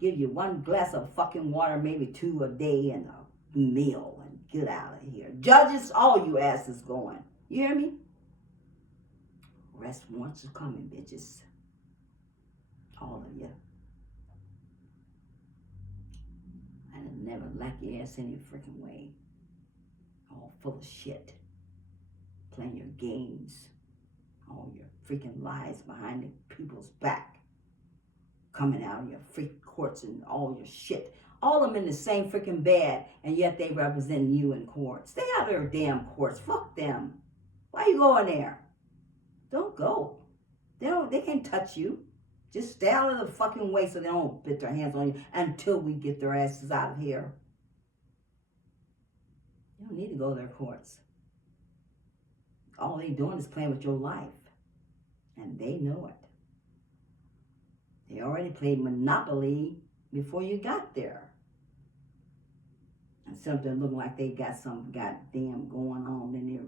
Give you one glass of fucking water, maybe 2 a day, and a meal, and get out of here. Judges, all you asses going. You hear me? Rest warrants are coming, bitches. All of you. I'd never like your ass any freaking way. All full of shit. Playing your games. All your freaking lies behind the people's back. Coming out of your freaking courts and all your shit. All of them in the same freaking bed, and yet they represent you in court. Stay out of their damn courts. Fuck them. Why you going there? Don't go. They can't touch you. Just stay out of the fucking way so they don't put their hands on you until we get their asses out of here. You don't need to go to their courts. All they doing is playing with your life. And they know it. They already played Monopoly before you got there. And something looking like they got some goddamn going on in there.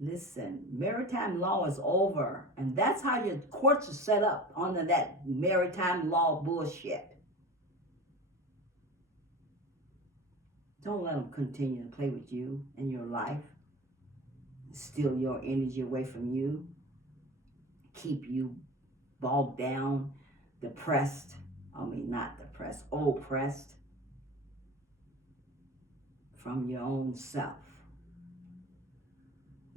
Listen, maritime law is over. And that's how your courts are set up, under that maritime law bullshit. Don't let them continue to play with you and your life. Steal your energy away from you. Keep you bogged down, depressed. Not depressed, oppressed. From your own self.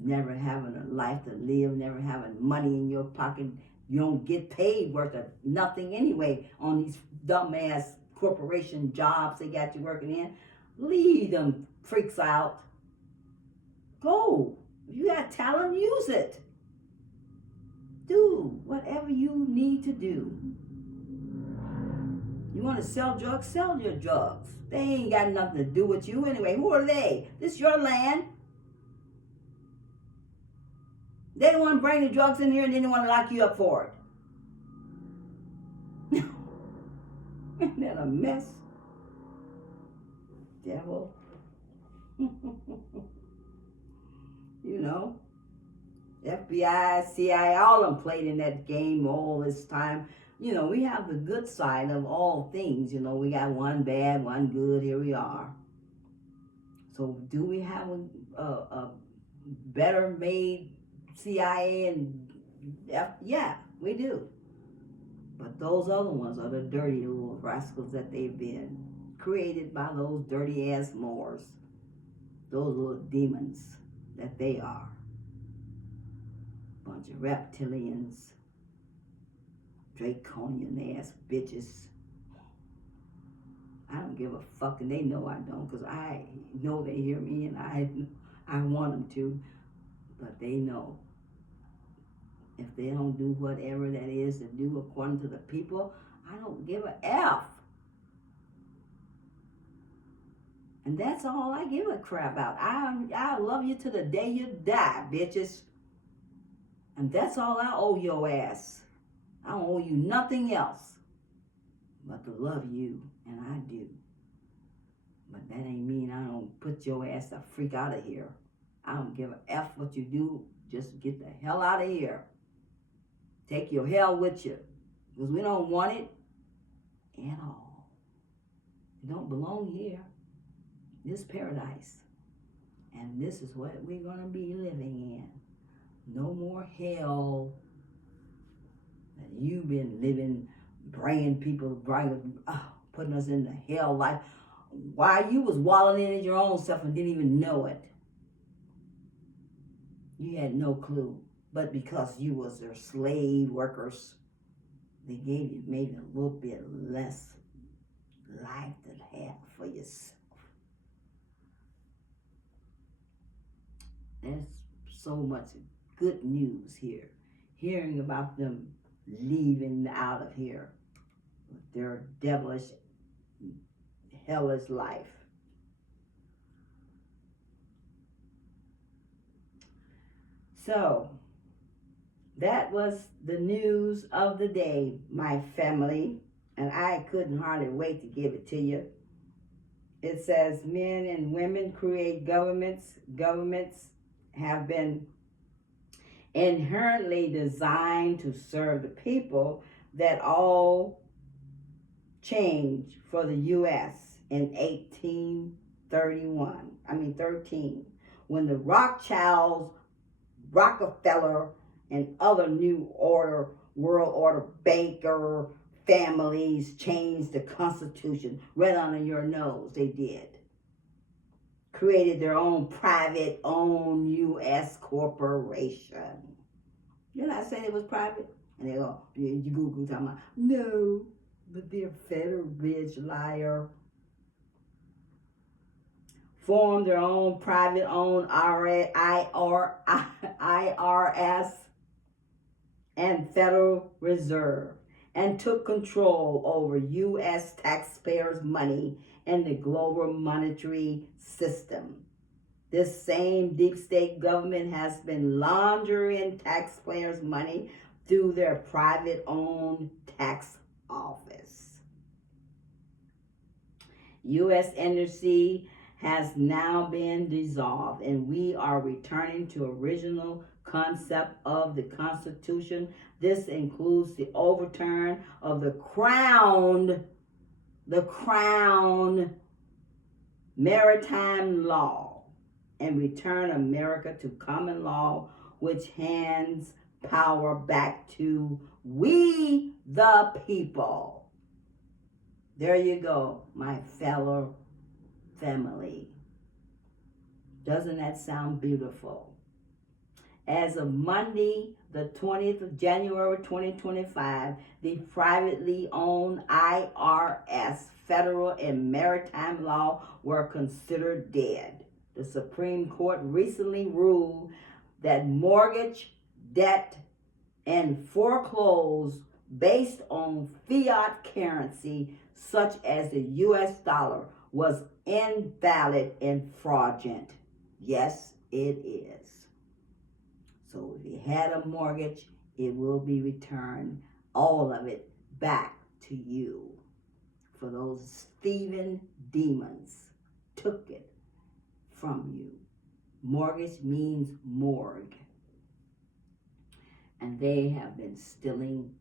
Never having a life to live, never having money in your pocket. You don't get paid worth of nothing anyway on these dumbass corporation jobs they got you working in. Leave them freaks out. Go. If you got talent, use it. Do whatever you need to do. You want to sell drugs? Sell your drugs. They ain't got nothing to do with you anyway. Who are they? This is your land. They don't want to bring the drugs in here and then they want to lock you up for it. Isn't that a mess? Devil. You know, FBI, CIA, all of them played in that game all this time. You know, we have the good side of all things. You know, we got one bad, one good. Here we are. So do we have a better made CIA and yeah, we do. But those other ones are the dirty little rascals that they've been created by those dirty ass Moors. Those little demons that they are. Bunch of reptilians. Draconian ass bitches. I don't give a fuck, and they know I don't, because I know they hear me and I want them to, but they know if they don't do whatever that is to do according to the people, I don't give a F. And that's all I give a crap about. I love you to the day you die, bitches. And that's all I owe your ass. I don't owe you nothing else but to love you, and I do. But that ain't mean I don't put your ass the freak out of here. I don't give a F what you do. Just get the hell out of here. Take your hell with you. Because we don't want it at all. It don't belong here. This paradise. And this is what we're going to be living in. No more hell that you've been living, bringing people, putting us in the hell life. Why you was wallowing in it your own self and didn't even know it. You had no clue. But because you was their slave workers, they gave you maybe a little bit less life to have for yourself. There's so much good news here. Hearing about them leaving out of here with their devilish, hellish life. So, that was the news of the day, my family, and I couldn't hardly wait to give it to you. It says men and women create governments. Governments have been inherently designed to serve the people. That all changed for the U.S. in 13, when the Rothschilds, Rockefeller, and other New Order, World Order banker families changed the Constitution right under your nose. They did. Created their own private owned U.S. corporation. You're not saying it was private? And they go, you Google talking about, no, but they're federal, bitch, liar. Formed their own private owned IRS and Federal Reserve and took control over U.S. taxpayers' money in the global monetary system. This same deep state government has been laundering taxpayers' money through their private owned tax office. U.S. Energy has now been dissolved, and we are returning to original concept of the Constitution. This includes the overturn of the Crown maritime law, and return America to common law, which hands power back to we the people. There you go, my fellow family. Doesn't that sound beautiful? As of Monday, the 20th of January 2025, the privately owned IRS, federal and maritime law were considered dead. The Supreme Court recently ruled that mortgage, debt, and foreclosure based on fiat currency such as the US dollar was invalid and fraudulent. Yes, it is. So if you had a mortgage, it will be returned, all of it, back to you. For those thieving demons took it from you. Mortgage means morgue. And they have been stealing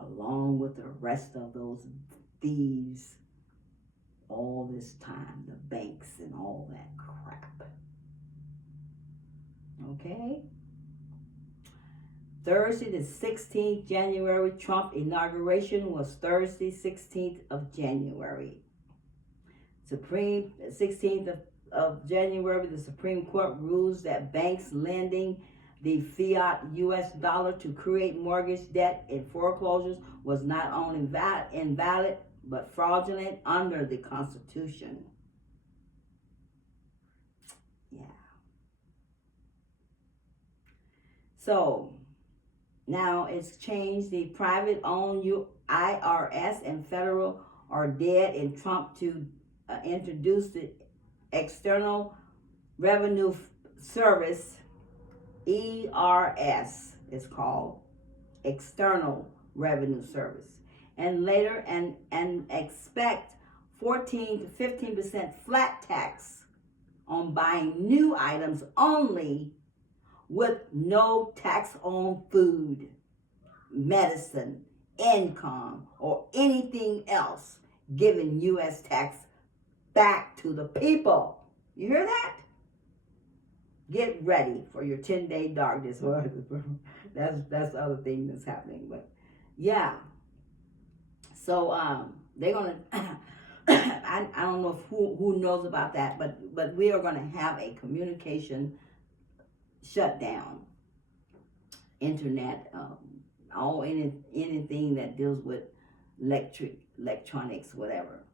along with the rest of those thieves all this time, the banks and all that crap. Okay? Thursday, the 16th January, Trump inauguration was Thursday, 16th of January. 16th of January, the Supreme Court rules that banks lending the fiat US dollar to create mortgage debt and foreclosures was not only invalid, but fraudulent under the Constitution. Yeah. So, now it's changed. The private owned IRS and federal are dead, and Trump to introduce the External Revenue Service, ERS is called, External Revenue Service, and later and expect 14 to 15% flat tax on buying new items only, with no tax on food, medicine, income, or anything else, giving U.S. tax back to the people. You hear that? Get ready for your 10-day darkness. That's the other thing that's happening. But yeah. So they're gonna I don't know if who knows about that, but we are gonna have a communication shutdown, internet, anything that deals with electronics, whatever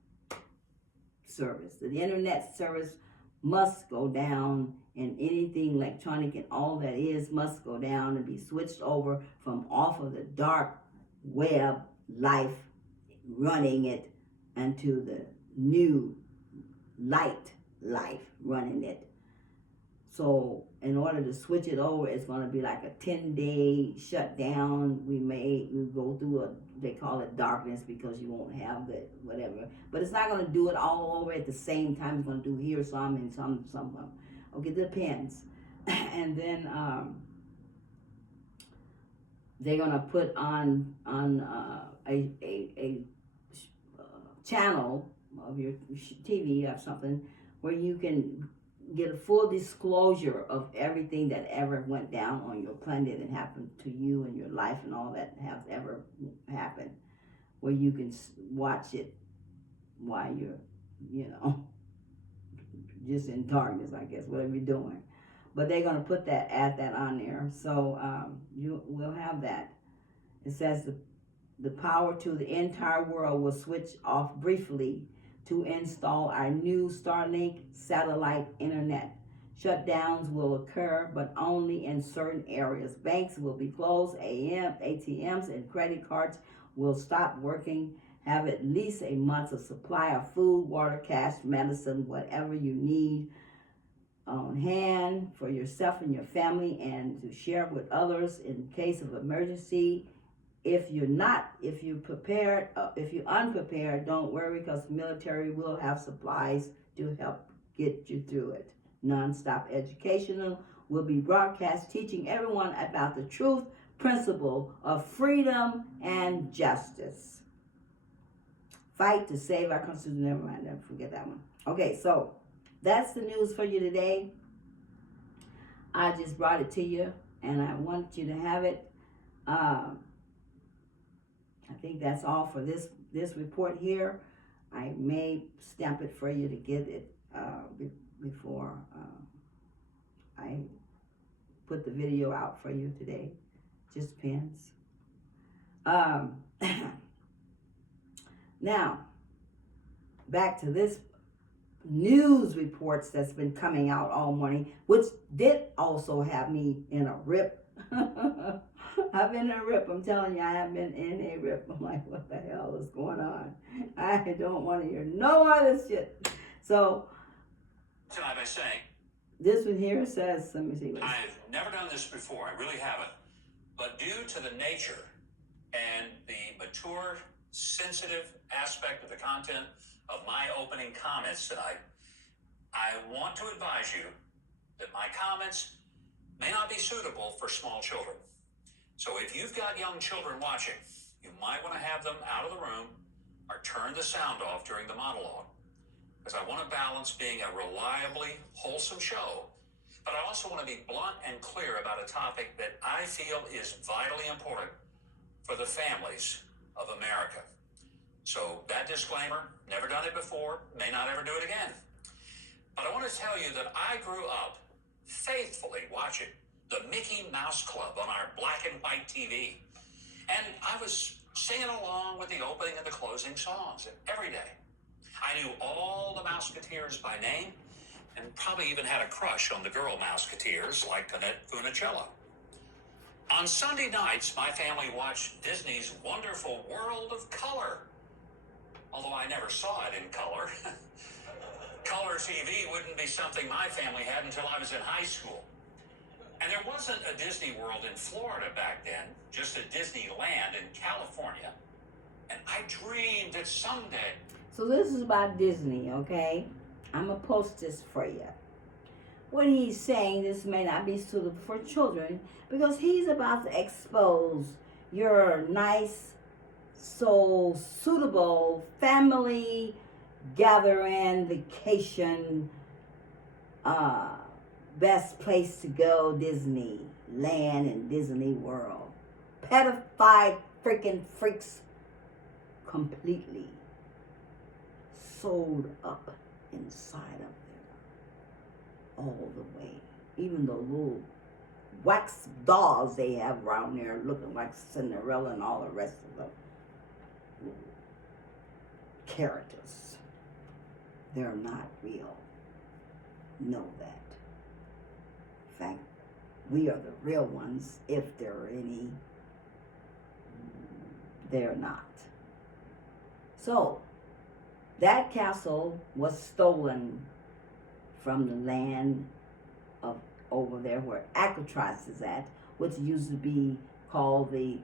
service. The internet service must go down, and anything electronic and all that is must go down and be switched over from off of the dark web life, running it, into the new light life, running it. So in order to switch it over, it's going to be like a 10-day shutdown. We go through they call it darkness, because you won't have the whatever. But it's not going to do it all over at the same time. It's going to do here some and some. Okay, it depends. And then they're going to put on a channel of your TV or something where you can get a full disclosure of everything that ever went down on your planet and happened to you and your life and all that has ever happened, where you can watch it while you're, just in darkness, I guess, whatever you're doing. but they're going to add that on there. So you will have that. It says the power to the entire world will switch off briefly to install our new Starlink satellite internet. Shutdowns will occur, but only in certain areas. Banks will be closed, ATMs and credit cards will stop working. Have at least a month of supply of food, water, cash, medicine, whatever you need on hand for yourself and your family, and to share with others in case of emergency. If you're unprepared, don't worry, because the military will have supplies to help get you through it. Non-stop educational will be broadcast, teaching everyone about the truth, principle of freedom and justice. Fight to save our Constitution. Never mind, never forget that one. Okay, so that's the news for you today. I just brought it to you, and I want you to have it. I think that's all for this report here. I may stamp it for you to get it before I put the video out for you today. Just depends. Now, back to this news reports that's been coming out all morning, which did also have me in a rip. I've been in a rip. I'm telling you, I have been in a rip. I'm like, what the hell is going on? I don't want to hear no more of this shit. So, tonight by saying, this one here says, let me see. I've never done this before. I really haven't. But due to the nature and the mature, sensitive aspect of the content of my opening comments tonight, I want to advise you that my comments may not be suitable for small children. So if you've got young children watching, you might want to have them out of the room or turn the sound off during the monologue, because I want to balance being a reliably wholesome show, but I also want to be blunt and clear about a topic that I feel is vitally important for the families of America. So that disclaimer, never done it before, may not ever do it again. But I want to tell you that I grew up faithfully watching the Mickey Mouse Club on our black and white TV. And I was singing along with the opening and the closing songs every day. I knew all the Mouseketeers by name, and probably even had a crush on the girl Mouseketeers like Annette Funicello. On Sunday nights, my family watched Disney's Wonderful World of Color, although I never saw it in color. Color TV wouldn't be something my family had until I was in high school. And there wasn't a Disney World in Florida back then, just a Disneyland in California. And I dreamed that someday... So this is about Disney, okay? I'm going to post this for you. What he's saying, this may not be suitable for children, because he's about to expose your nice, so suitable family gathering, vacation, best place to go, Disneyland and Disney World. Pedophile freaking freaks completely sold up inside of there all the way. Even the little wax dolls they have around there looking like Cinderella and all the rest of the characters. They're not real. Know that. In fact, we are the real ones, if there are any. They're not. So, that castle was stolen from the land of over there where Alcatraz is at, which used to be called the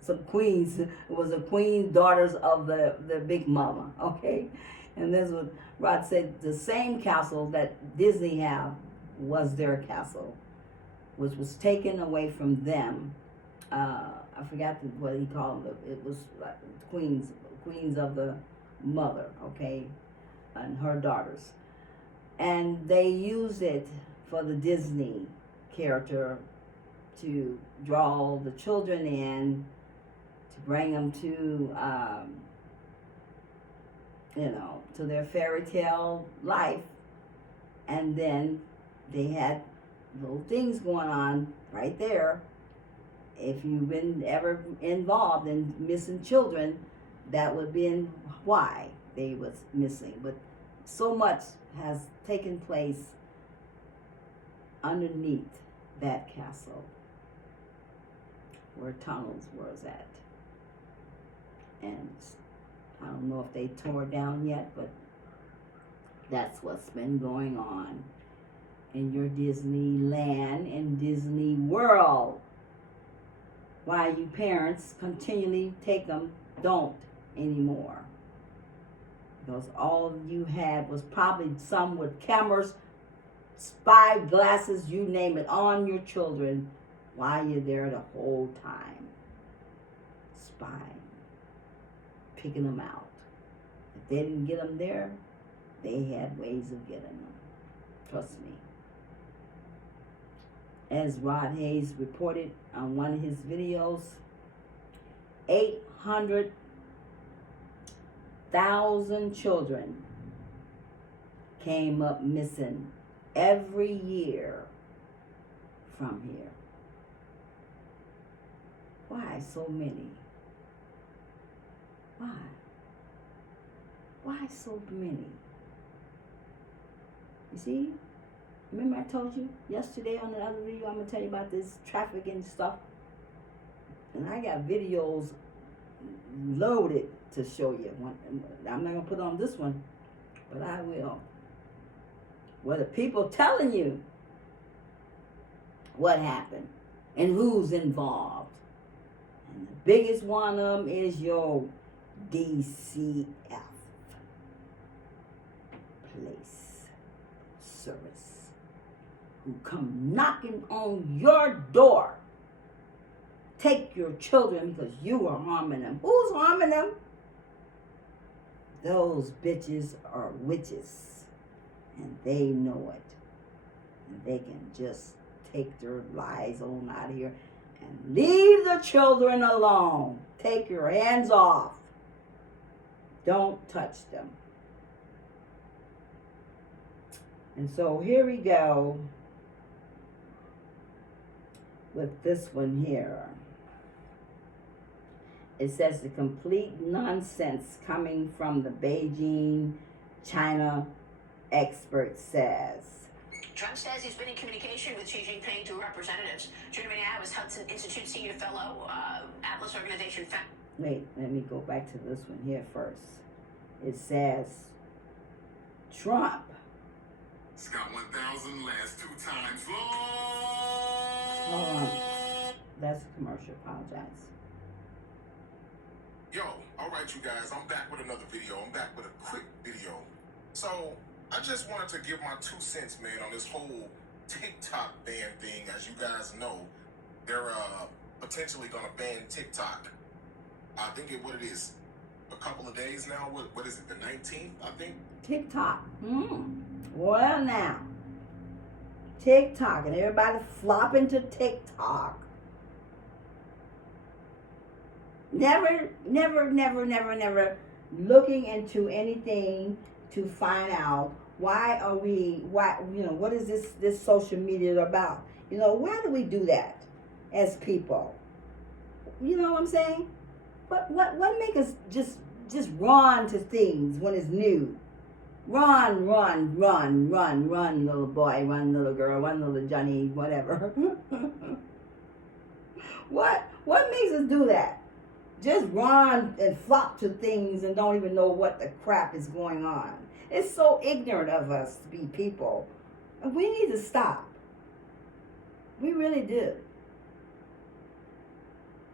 some queens. It was the queen daughters of the Big Mama, okay? And this was, Rod said, the same castle that Disney have was their castle, which was taken away from them. I forgot what he called it. It was like queens of the mother, okay, and her daughters. And they used it for the Disney character to draw the children in, to bring them to, to their fairy tale life And then they had little things going on right there. If you've been ever involved in missing children, that would have been why they was missing. But so much has taken place underneath that castle where tunnels was at. And I don't know if they tore it down yet, but that's what's been going on in your Disneyland and Disney World. Why you parents continually take them, don't anymore. Because all you had was probably some with cameras, spy glasses, you name it, on your children while you're there the whole time. Spying, picking them out. If they didn't get them there, they had ways of getting them. Trust me. As Rod Hayes reported on one of his videos, 800,000 children came up missing every year from here. Why so many? Why? Why so many? You see? Remember I told you yesterday on the other video, I'm going to tell you about this trafficking stuff. And I got videos loaded to show you. I'm not going to put on this one, but I will. Where the people telling you what happened and who's involved. And the biggest one of them is your DCF place service. Who come knocking on your door. Take your children because you are harming them. Who's harming them? Those bitches are witches. And they know it. And they can just take their lies on out of here and leave the children alone. Take your hands off. Don't touch them. And so here we go with this one here. It says the complete nonsense coming from the Beijing, China expert says. Trump says he's been in communication with Xi Jinping through representatives. Joining me now is Hudson Institute Senior Fellow, Atlas Organization. Wait, let me go back to this one here first. It says, Trump. Scott 1000 lasts 2 times Hold on. long. That's a commercial. Apologize. Yo, all right, you guys, I'm back with another video. I'm back with a quick video. So, I just wanted to give my 2 cents, man, on this whole TikTok ban thing. As you guys know, they're potentially going to ban TikTok. I think what it is, a couple of days now. What is it, the 19th, I think? TikTok. Well, now. TikTok. And everybody flopping to TikTok. Never looking into anything to find out why, what is this social media about? Why do we do that as people? You know what I'm saying? What make us just run to things when it's new? Run, little boy, run, little girl, run, little Johnny, whatever. What makes us do that? Just run and flop to things and don't even know what the crap is going on. It's so ignorant of us to be people. And we need to stop. We really do.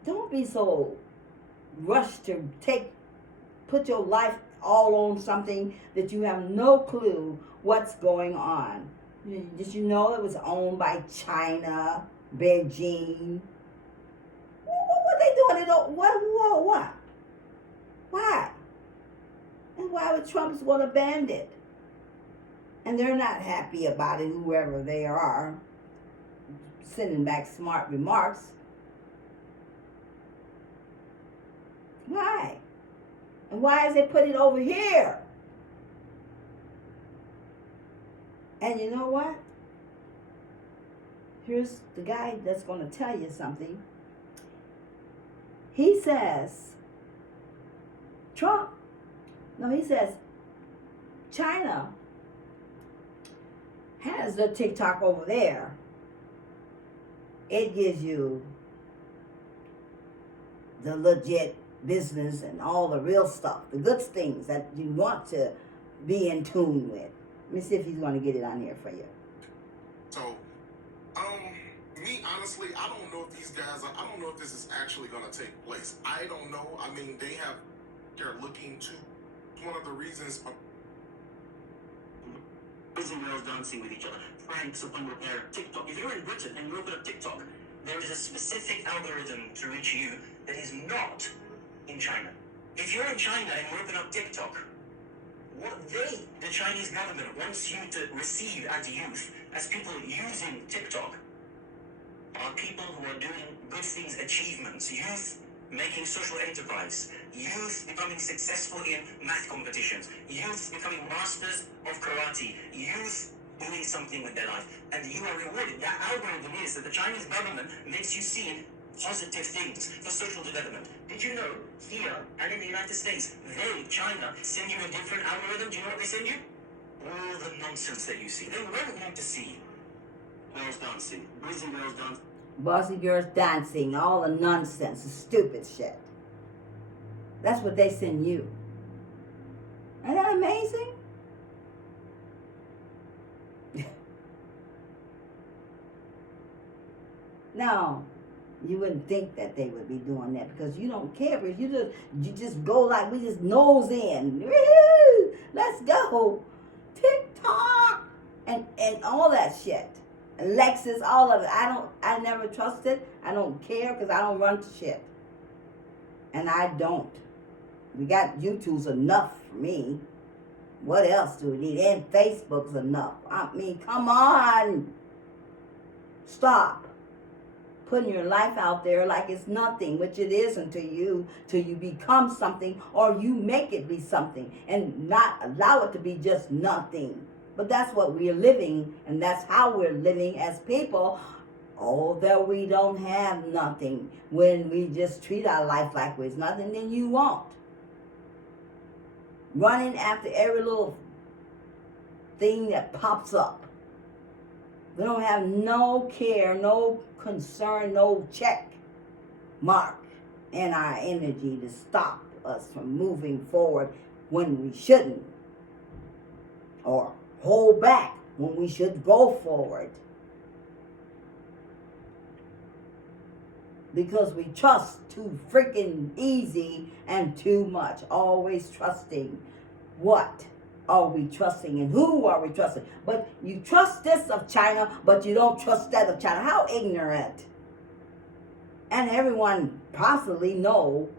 Don't be so rushed to put your life all on something that you have no clue what's going on. Did you know it was owned by China, Beijing? What they doing? What? Why? And why would Trump's want to ban it? And they're not happy about it, whoever they are, sending back smart remarks. Why? And why is they put it over here? And you know what? Here's the guy that's going to tell you something. He says, he says, China has the TikTok over there. It gives you the legit business and all the real stuff, the good things that you want to be in tune with. Let me see if he's going to get it on here for you. So, me honestly, I don't know if these guys, I don't know if this is actually going to take place. I don't know. I mean, they're looking to, one of the reasons. Boys and girls dancing with each other, pranks upon repair, TikTok. If you're in Britain and you open up TikTok, there is a specific algorithm to reach you that is not in China. If you're in China and you open up TikTok, what the Chinese government wants you to receive as youth, as people using TikTok, are people who are doing good things, achievements, youth making social enterprise, youth becoming successful in math competitions, youth becoming masters of karate, youth doing something with their life, and you are rewarded. That algorithm is that the Chinese government makes you see positive things for social development. Did you know here and in the United States, China, send you a different algorithm? Do you know what they send you? All the nonsense that you see. They want you to see girls dancing, boys and girls dancing. Bossy girls dancing, all the nonsense, the stupid shit. That's what they send you. Isn't that amazing? Now, you wouldn't think that they would be doing that because you don't care, because you just go like we just nose in. Woo-hoo! Let's go. TikTok and all that shit. Lexus, all of it. I never trust it. I don't care because I don't run to shit. And I don't. We got YouTube's enough for me. What else do we need? And Facebook's enough. I mean, come on. Stop putting your life out there like it's nothing, which it isn't to you, till you become something or you make it be something and not allow it to be just nothing. But that's what we're living, and that's how we're living as people, although we don't have nothing. When we just treat our life like it's nothing, then you won't. Running after every little thing that pops up. We don't have no care, no concern, no check mark in our energy to stop us from moving forward when we shouldn't. Or hold back when we should go forward. Because we trust too freaking easy and too much. Always trusting. What are we trusting and who are we trusting? But you trust this of China, but you don't trust that of China. How ignorant. And everyone possibly know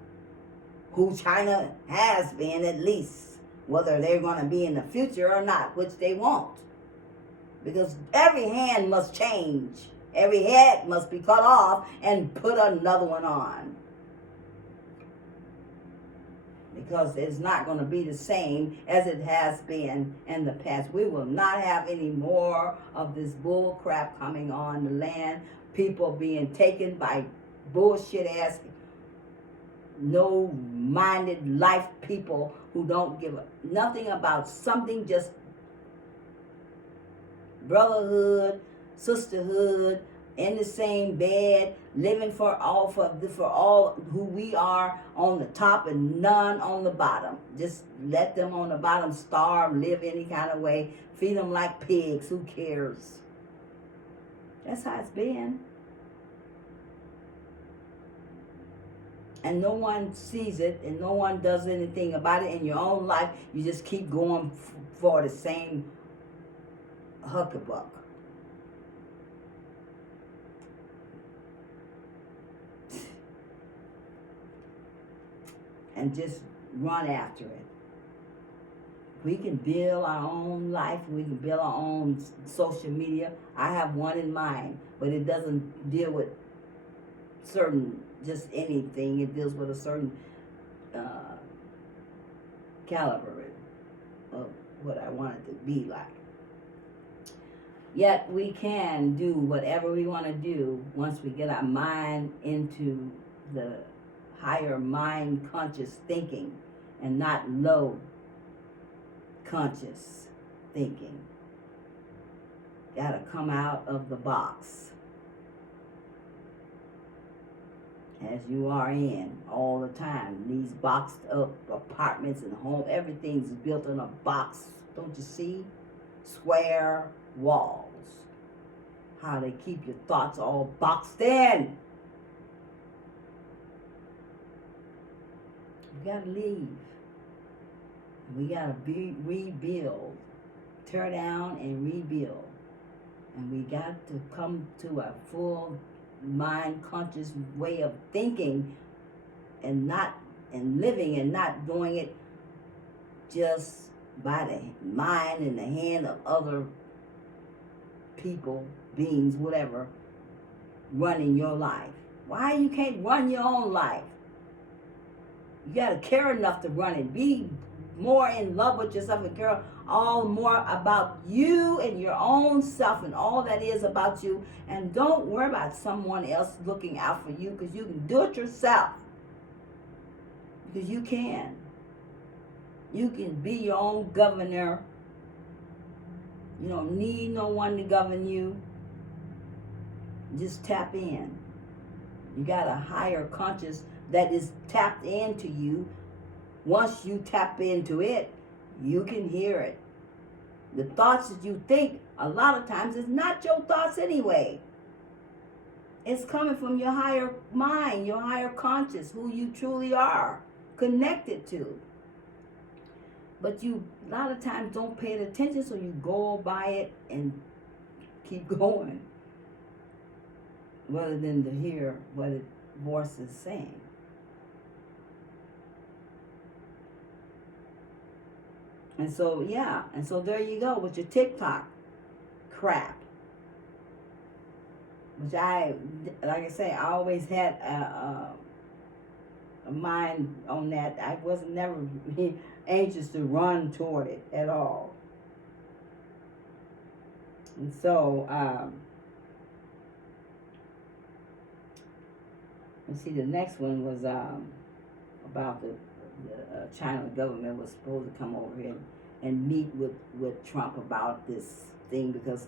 who China has been, at least. Whether they're going to be in the future or not, which they won't. Because every hand must change. Every head must be cut off and put another one on. Because it's not going to be the same as it has been in the past. We will not have any more of this bull crap coming on the land. People being taken by bullshit ass, no-minded life people who don't give nothing about something, just brotherhood, sisterhood, in the same bed, living for all who we are on the top and none on the bottom. Just let them on the bottom starve, live any kind of way, feed them like pigs. Who cares? That's how it's been. And no one sees it, and no one does anything about it in your own life. You just keep going for the same huckabuck. And just run after it. We can build our own life. We can build our own social media. I have one in mind, but it doesn't deal with certain, just anything. It deals with a certain caliber of what I want it to be like. Yet we can do whatever we want to do once we get our mind into the higher mind conscious thinking and not low conscious thinking. Gotta come out of the box as you are in all the time. These boxed up apartments and home, everything's built in a box. Don't you see? Square walls. How they keep your thoughts all boxed in. You gotta leave. We gotta rebuild. Tear down and rebuild. And we got to come to a full mind conscious way of thinking and living and not doing it just by the mind and the hand of other people, beings, whatever, running your life. Why you can't run your own life? You gotta care enough to run it. Be more in love with yourself and care all more about you and your own self and all that is about you. And don't worry about someone else looking out for you, because you can do it yourself. Because you can. You can be your own governor. You don't need no one to govern you. Just tap in. You got a higher conscious that is tapped into you. Once you tap into it, you can hear it. The thoughts that you think, a lot of times, is not your thoughts anyway. It's coming from your higher mind, your higher conscious, who you truly are connected to. But you, a lot of times, don't pay attention, so you go by it and keep going, rather than to hear what the voice is saying. And so, yeah, and so there you go with your TikTok crap. Which like I say, I always had a mind on that. I was never anxious to run toward it at all. And so, let's see, the next one was about the China government was supposed to come over here and meet with Trump about this thing, because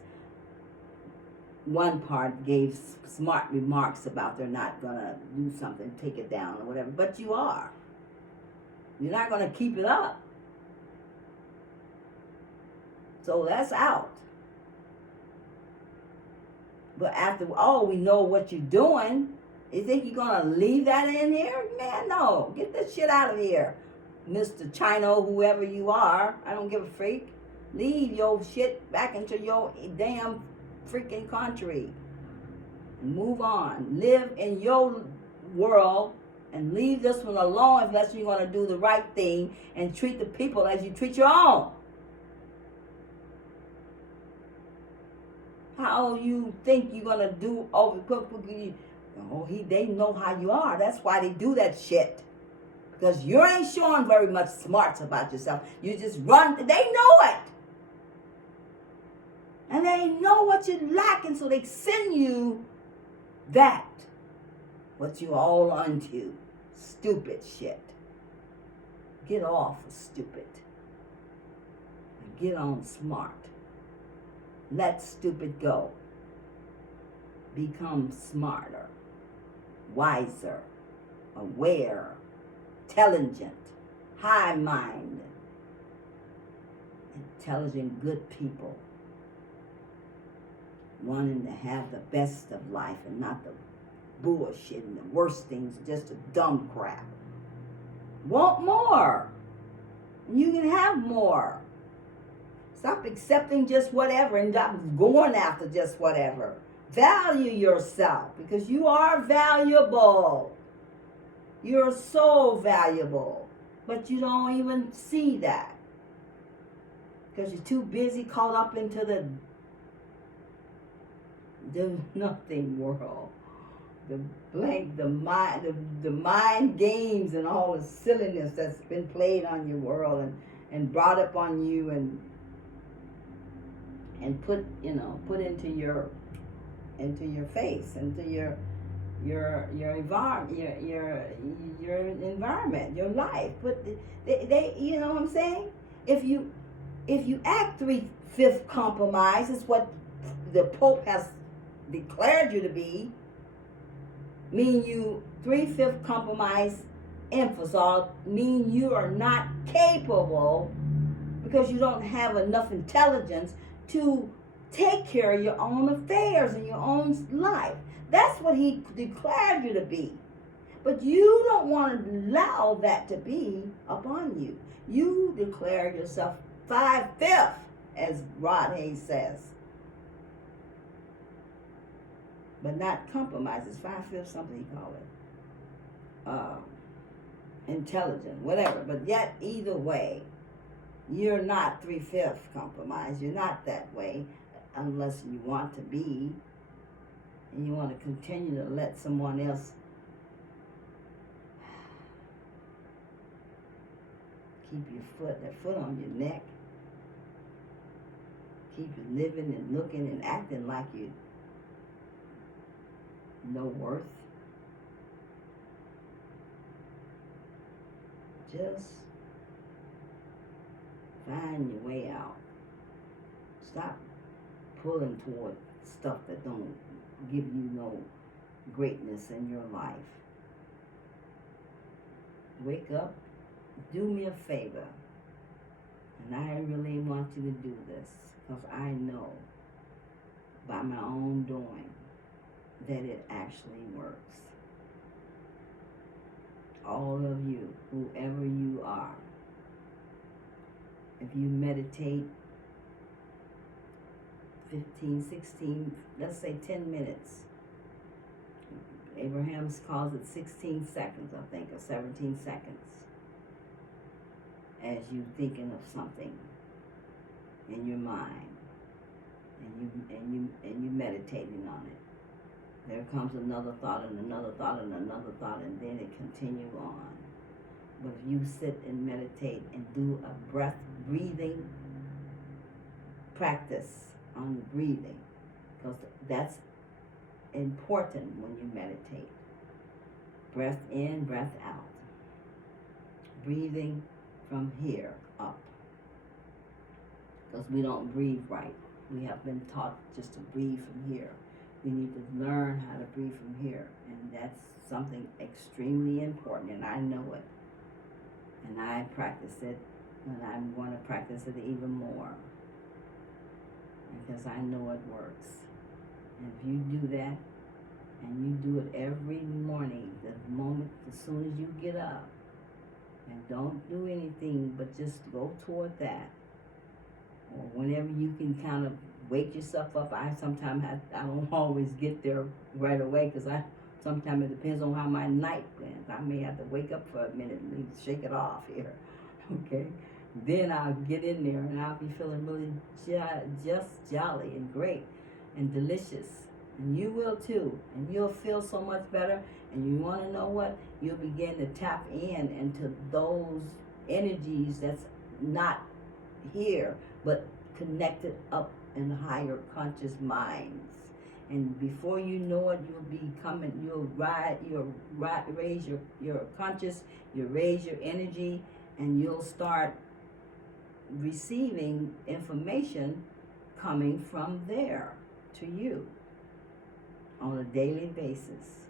one part gave smart remarks about they're not going to do something, take it down or whatever, but you are. You're not going to keep it up. So that's out. But after all, we know what you're doing. You think you're going to leave that in here? Man, no. Get this shit out of here. Mr. Chino, whoever you are. I don't give a freak. Leave your shit back into your damn freaking country. And move on. Live in your world and leave this one alone unless you're going to do the right thing and treat the people as you treat your own. How you think you're going to do over... they know how you are. That's why they do that shit. Because you ain't showing very much smarts about yourself. You just run. They know it. And they know what you're lacking, so they send you that. What you all unto. Stupid shit. Get off of stupid. And get on smart. Let stupid go. Become smarter. Wiser, aware, intelligent, high mind, intelligent, good people, wanting to have the best of life and not the bullshit and the worst things, just the dumb crap. Want more. You can have more. Stop accepting just whatever and stop going after just whatever. Value yourself, because you are valuable. You're so valuable. But you don't even see that. Because you're too busy caught up into the nothing world. The mind games and all the silliness that's been played on your world and brought up on you, and and put into your face, into your environment, your environment, your life. But they you know what I'm saying? If you act 3/5 compromise, is what the Pope has declared you to be, mean you 3/5 compromise emphasis, mean you are not capable because you don't have enough intelligence to take care of your own affairs and your own life. That's what he declared you to be. But you don't want to allow that to be upon you. You declare yourself 5/5, as Rod Hayes says. But not compromises. 5/5, something he call it. Intelligent, whatever. But yet, either way, you're not 3/5 compromise. You're not that way, unless you want to be, and you want to continue to let someone else keep their foot on your neck, keep you living and looking and acting like you no worth. Just find your way out. Stop pulling toward stuff that don't give you no greatness in your life. Wake up, do me a favor, and I really want you to do this, because I know by my own doing that it actually works. All of you, whoever you are, if you meditate 15, 16, let's say 10 minutes. Abraham calls it 16 seconds, I think, or 17 seconds. As you thinking of something in your mind, and you meditating on it. There comes another thought and another thought and another thought, and then it continues on. But if you sit and meditate and do a breathing practice on the breathing, because that's important when you meditate. Breath in, breath out. Breathing from here up. Because we don't breathe right. We have been taught just to breathe from here. We need to learn how to breathe from here. And that's something extremely important, and I know it. And I practice it, and I'm going to practice it even more. Because I know it works. And if you do that, and you do it every morning, as soon as you get up, and don't do anything but just go toward that, or whenever you can kind of wake yourself up. I don't always get there right away, because sometimes it depends on how my night went. I may have to wake up for a minute and shake it off here, okay? Then I'll get in there and I'll be feeling really just jolly and great and delicious. And you will too. And you'll feel so much better. And you want to know what? You'll begin to tap into those energies that's not here, but connected up in higher conscious minds. And before you know it, you'll raise your conscious, you'll raise your energy, and you'll start receiving information coming from there to you on a daily basis.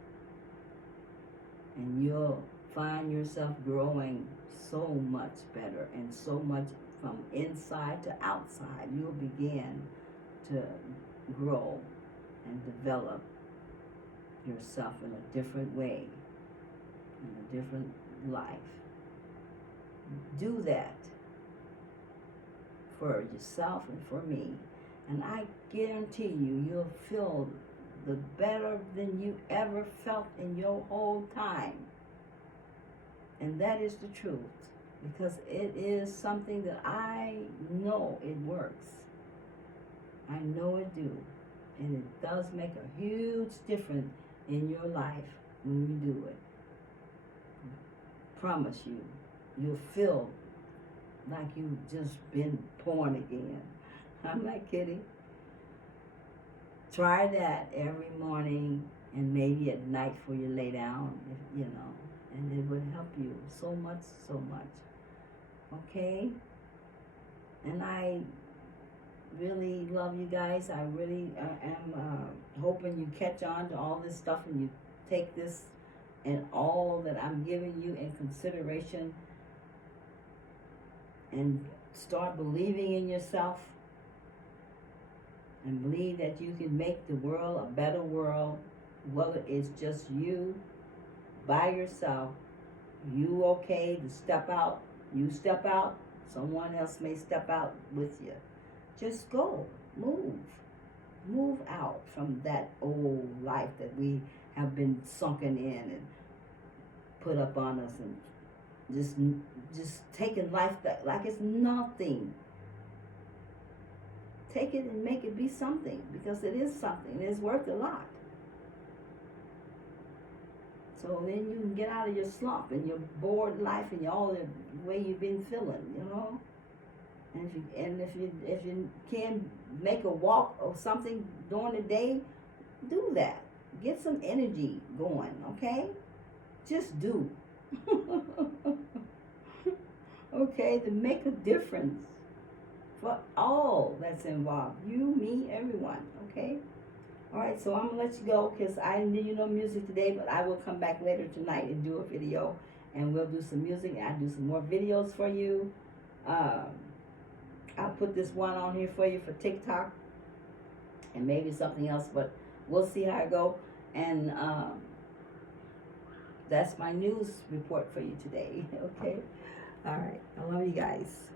And you'll find yourself growing so much better, and so much from inside to outside. You'll begin to grow and develop yourself in a different way, in a different life. Do that for yourself and for me, and I guarantee you'll feel the better than you ever felt in your whole time. And that is the truth, because it is something that I know it works. I know it do. And it does make a huge difference in your life when you do it. I promise you, you'll feel like you've just been born again. I'm not kidding. Try that every morning and maybe at night before you lay down, if, you know, and it would help you so much, so much. Okay? And I really love you guys. I really am hoping you catch on to all this stuff and you take this and all that I'm giving you in consideration and start believing in yourself and believe that you can make the world a better world, whether it's just you by yourself. You okay to step out, you step out, someone else may step out with you. Just go, move out from that old life that we have been sunken in and put up on us, and just taking life like it's nothing. Take it and make it be something, because it is something. It's worth a lot. So then you can get out of your slump and your bored life and all the way you've been feeling, you know. And if you can make a walk or something during the day, do that. Get some energy going, okay? Just do. Okay, to make a difference for all that's involved. You, me, everyone, okay? All right, so I'm going to let you go because I didn't do no music today, but I will come back later tonight and do a video, and we'll do some music, and I'll do some more videos for you. I'll put this one on here for you for TikTok and maybe something else, but we'll see how I go. And that's my news report for you today, okay? All right, I love you guys.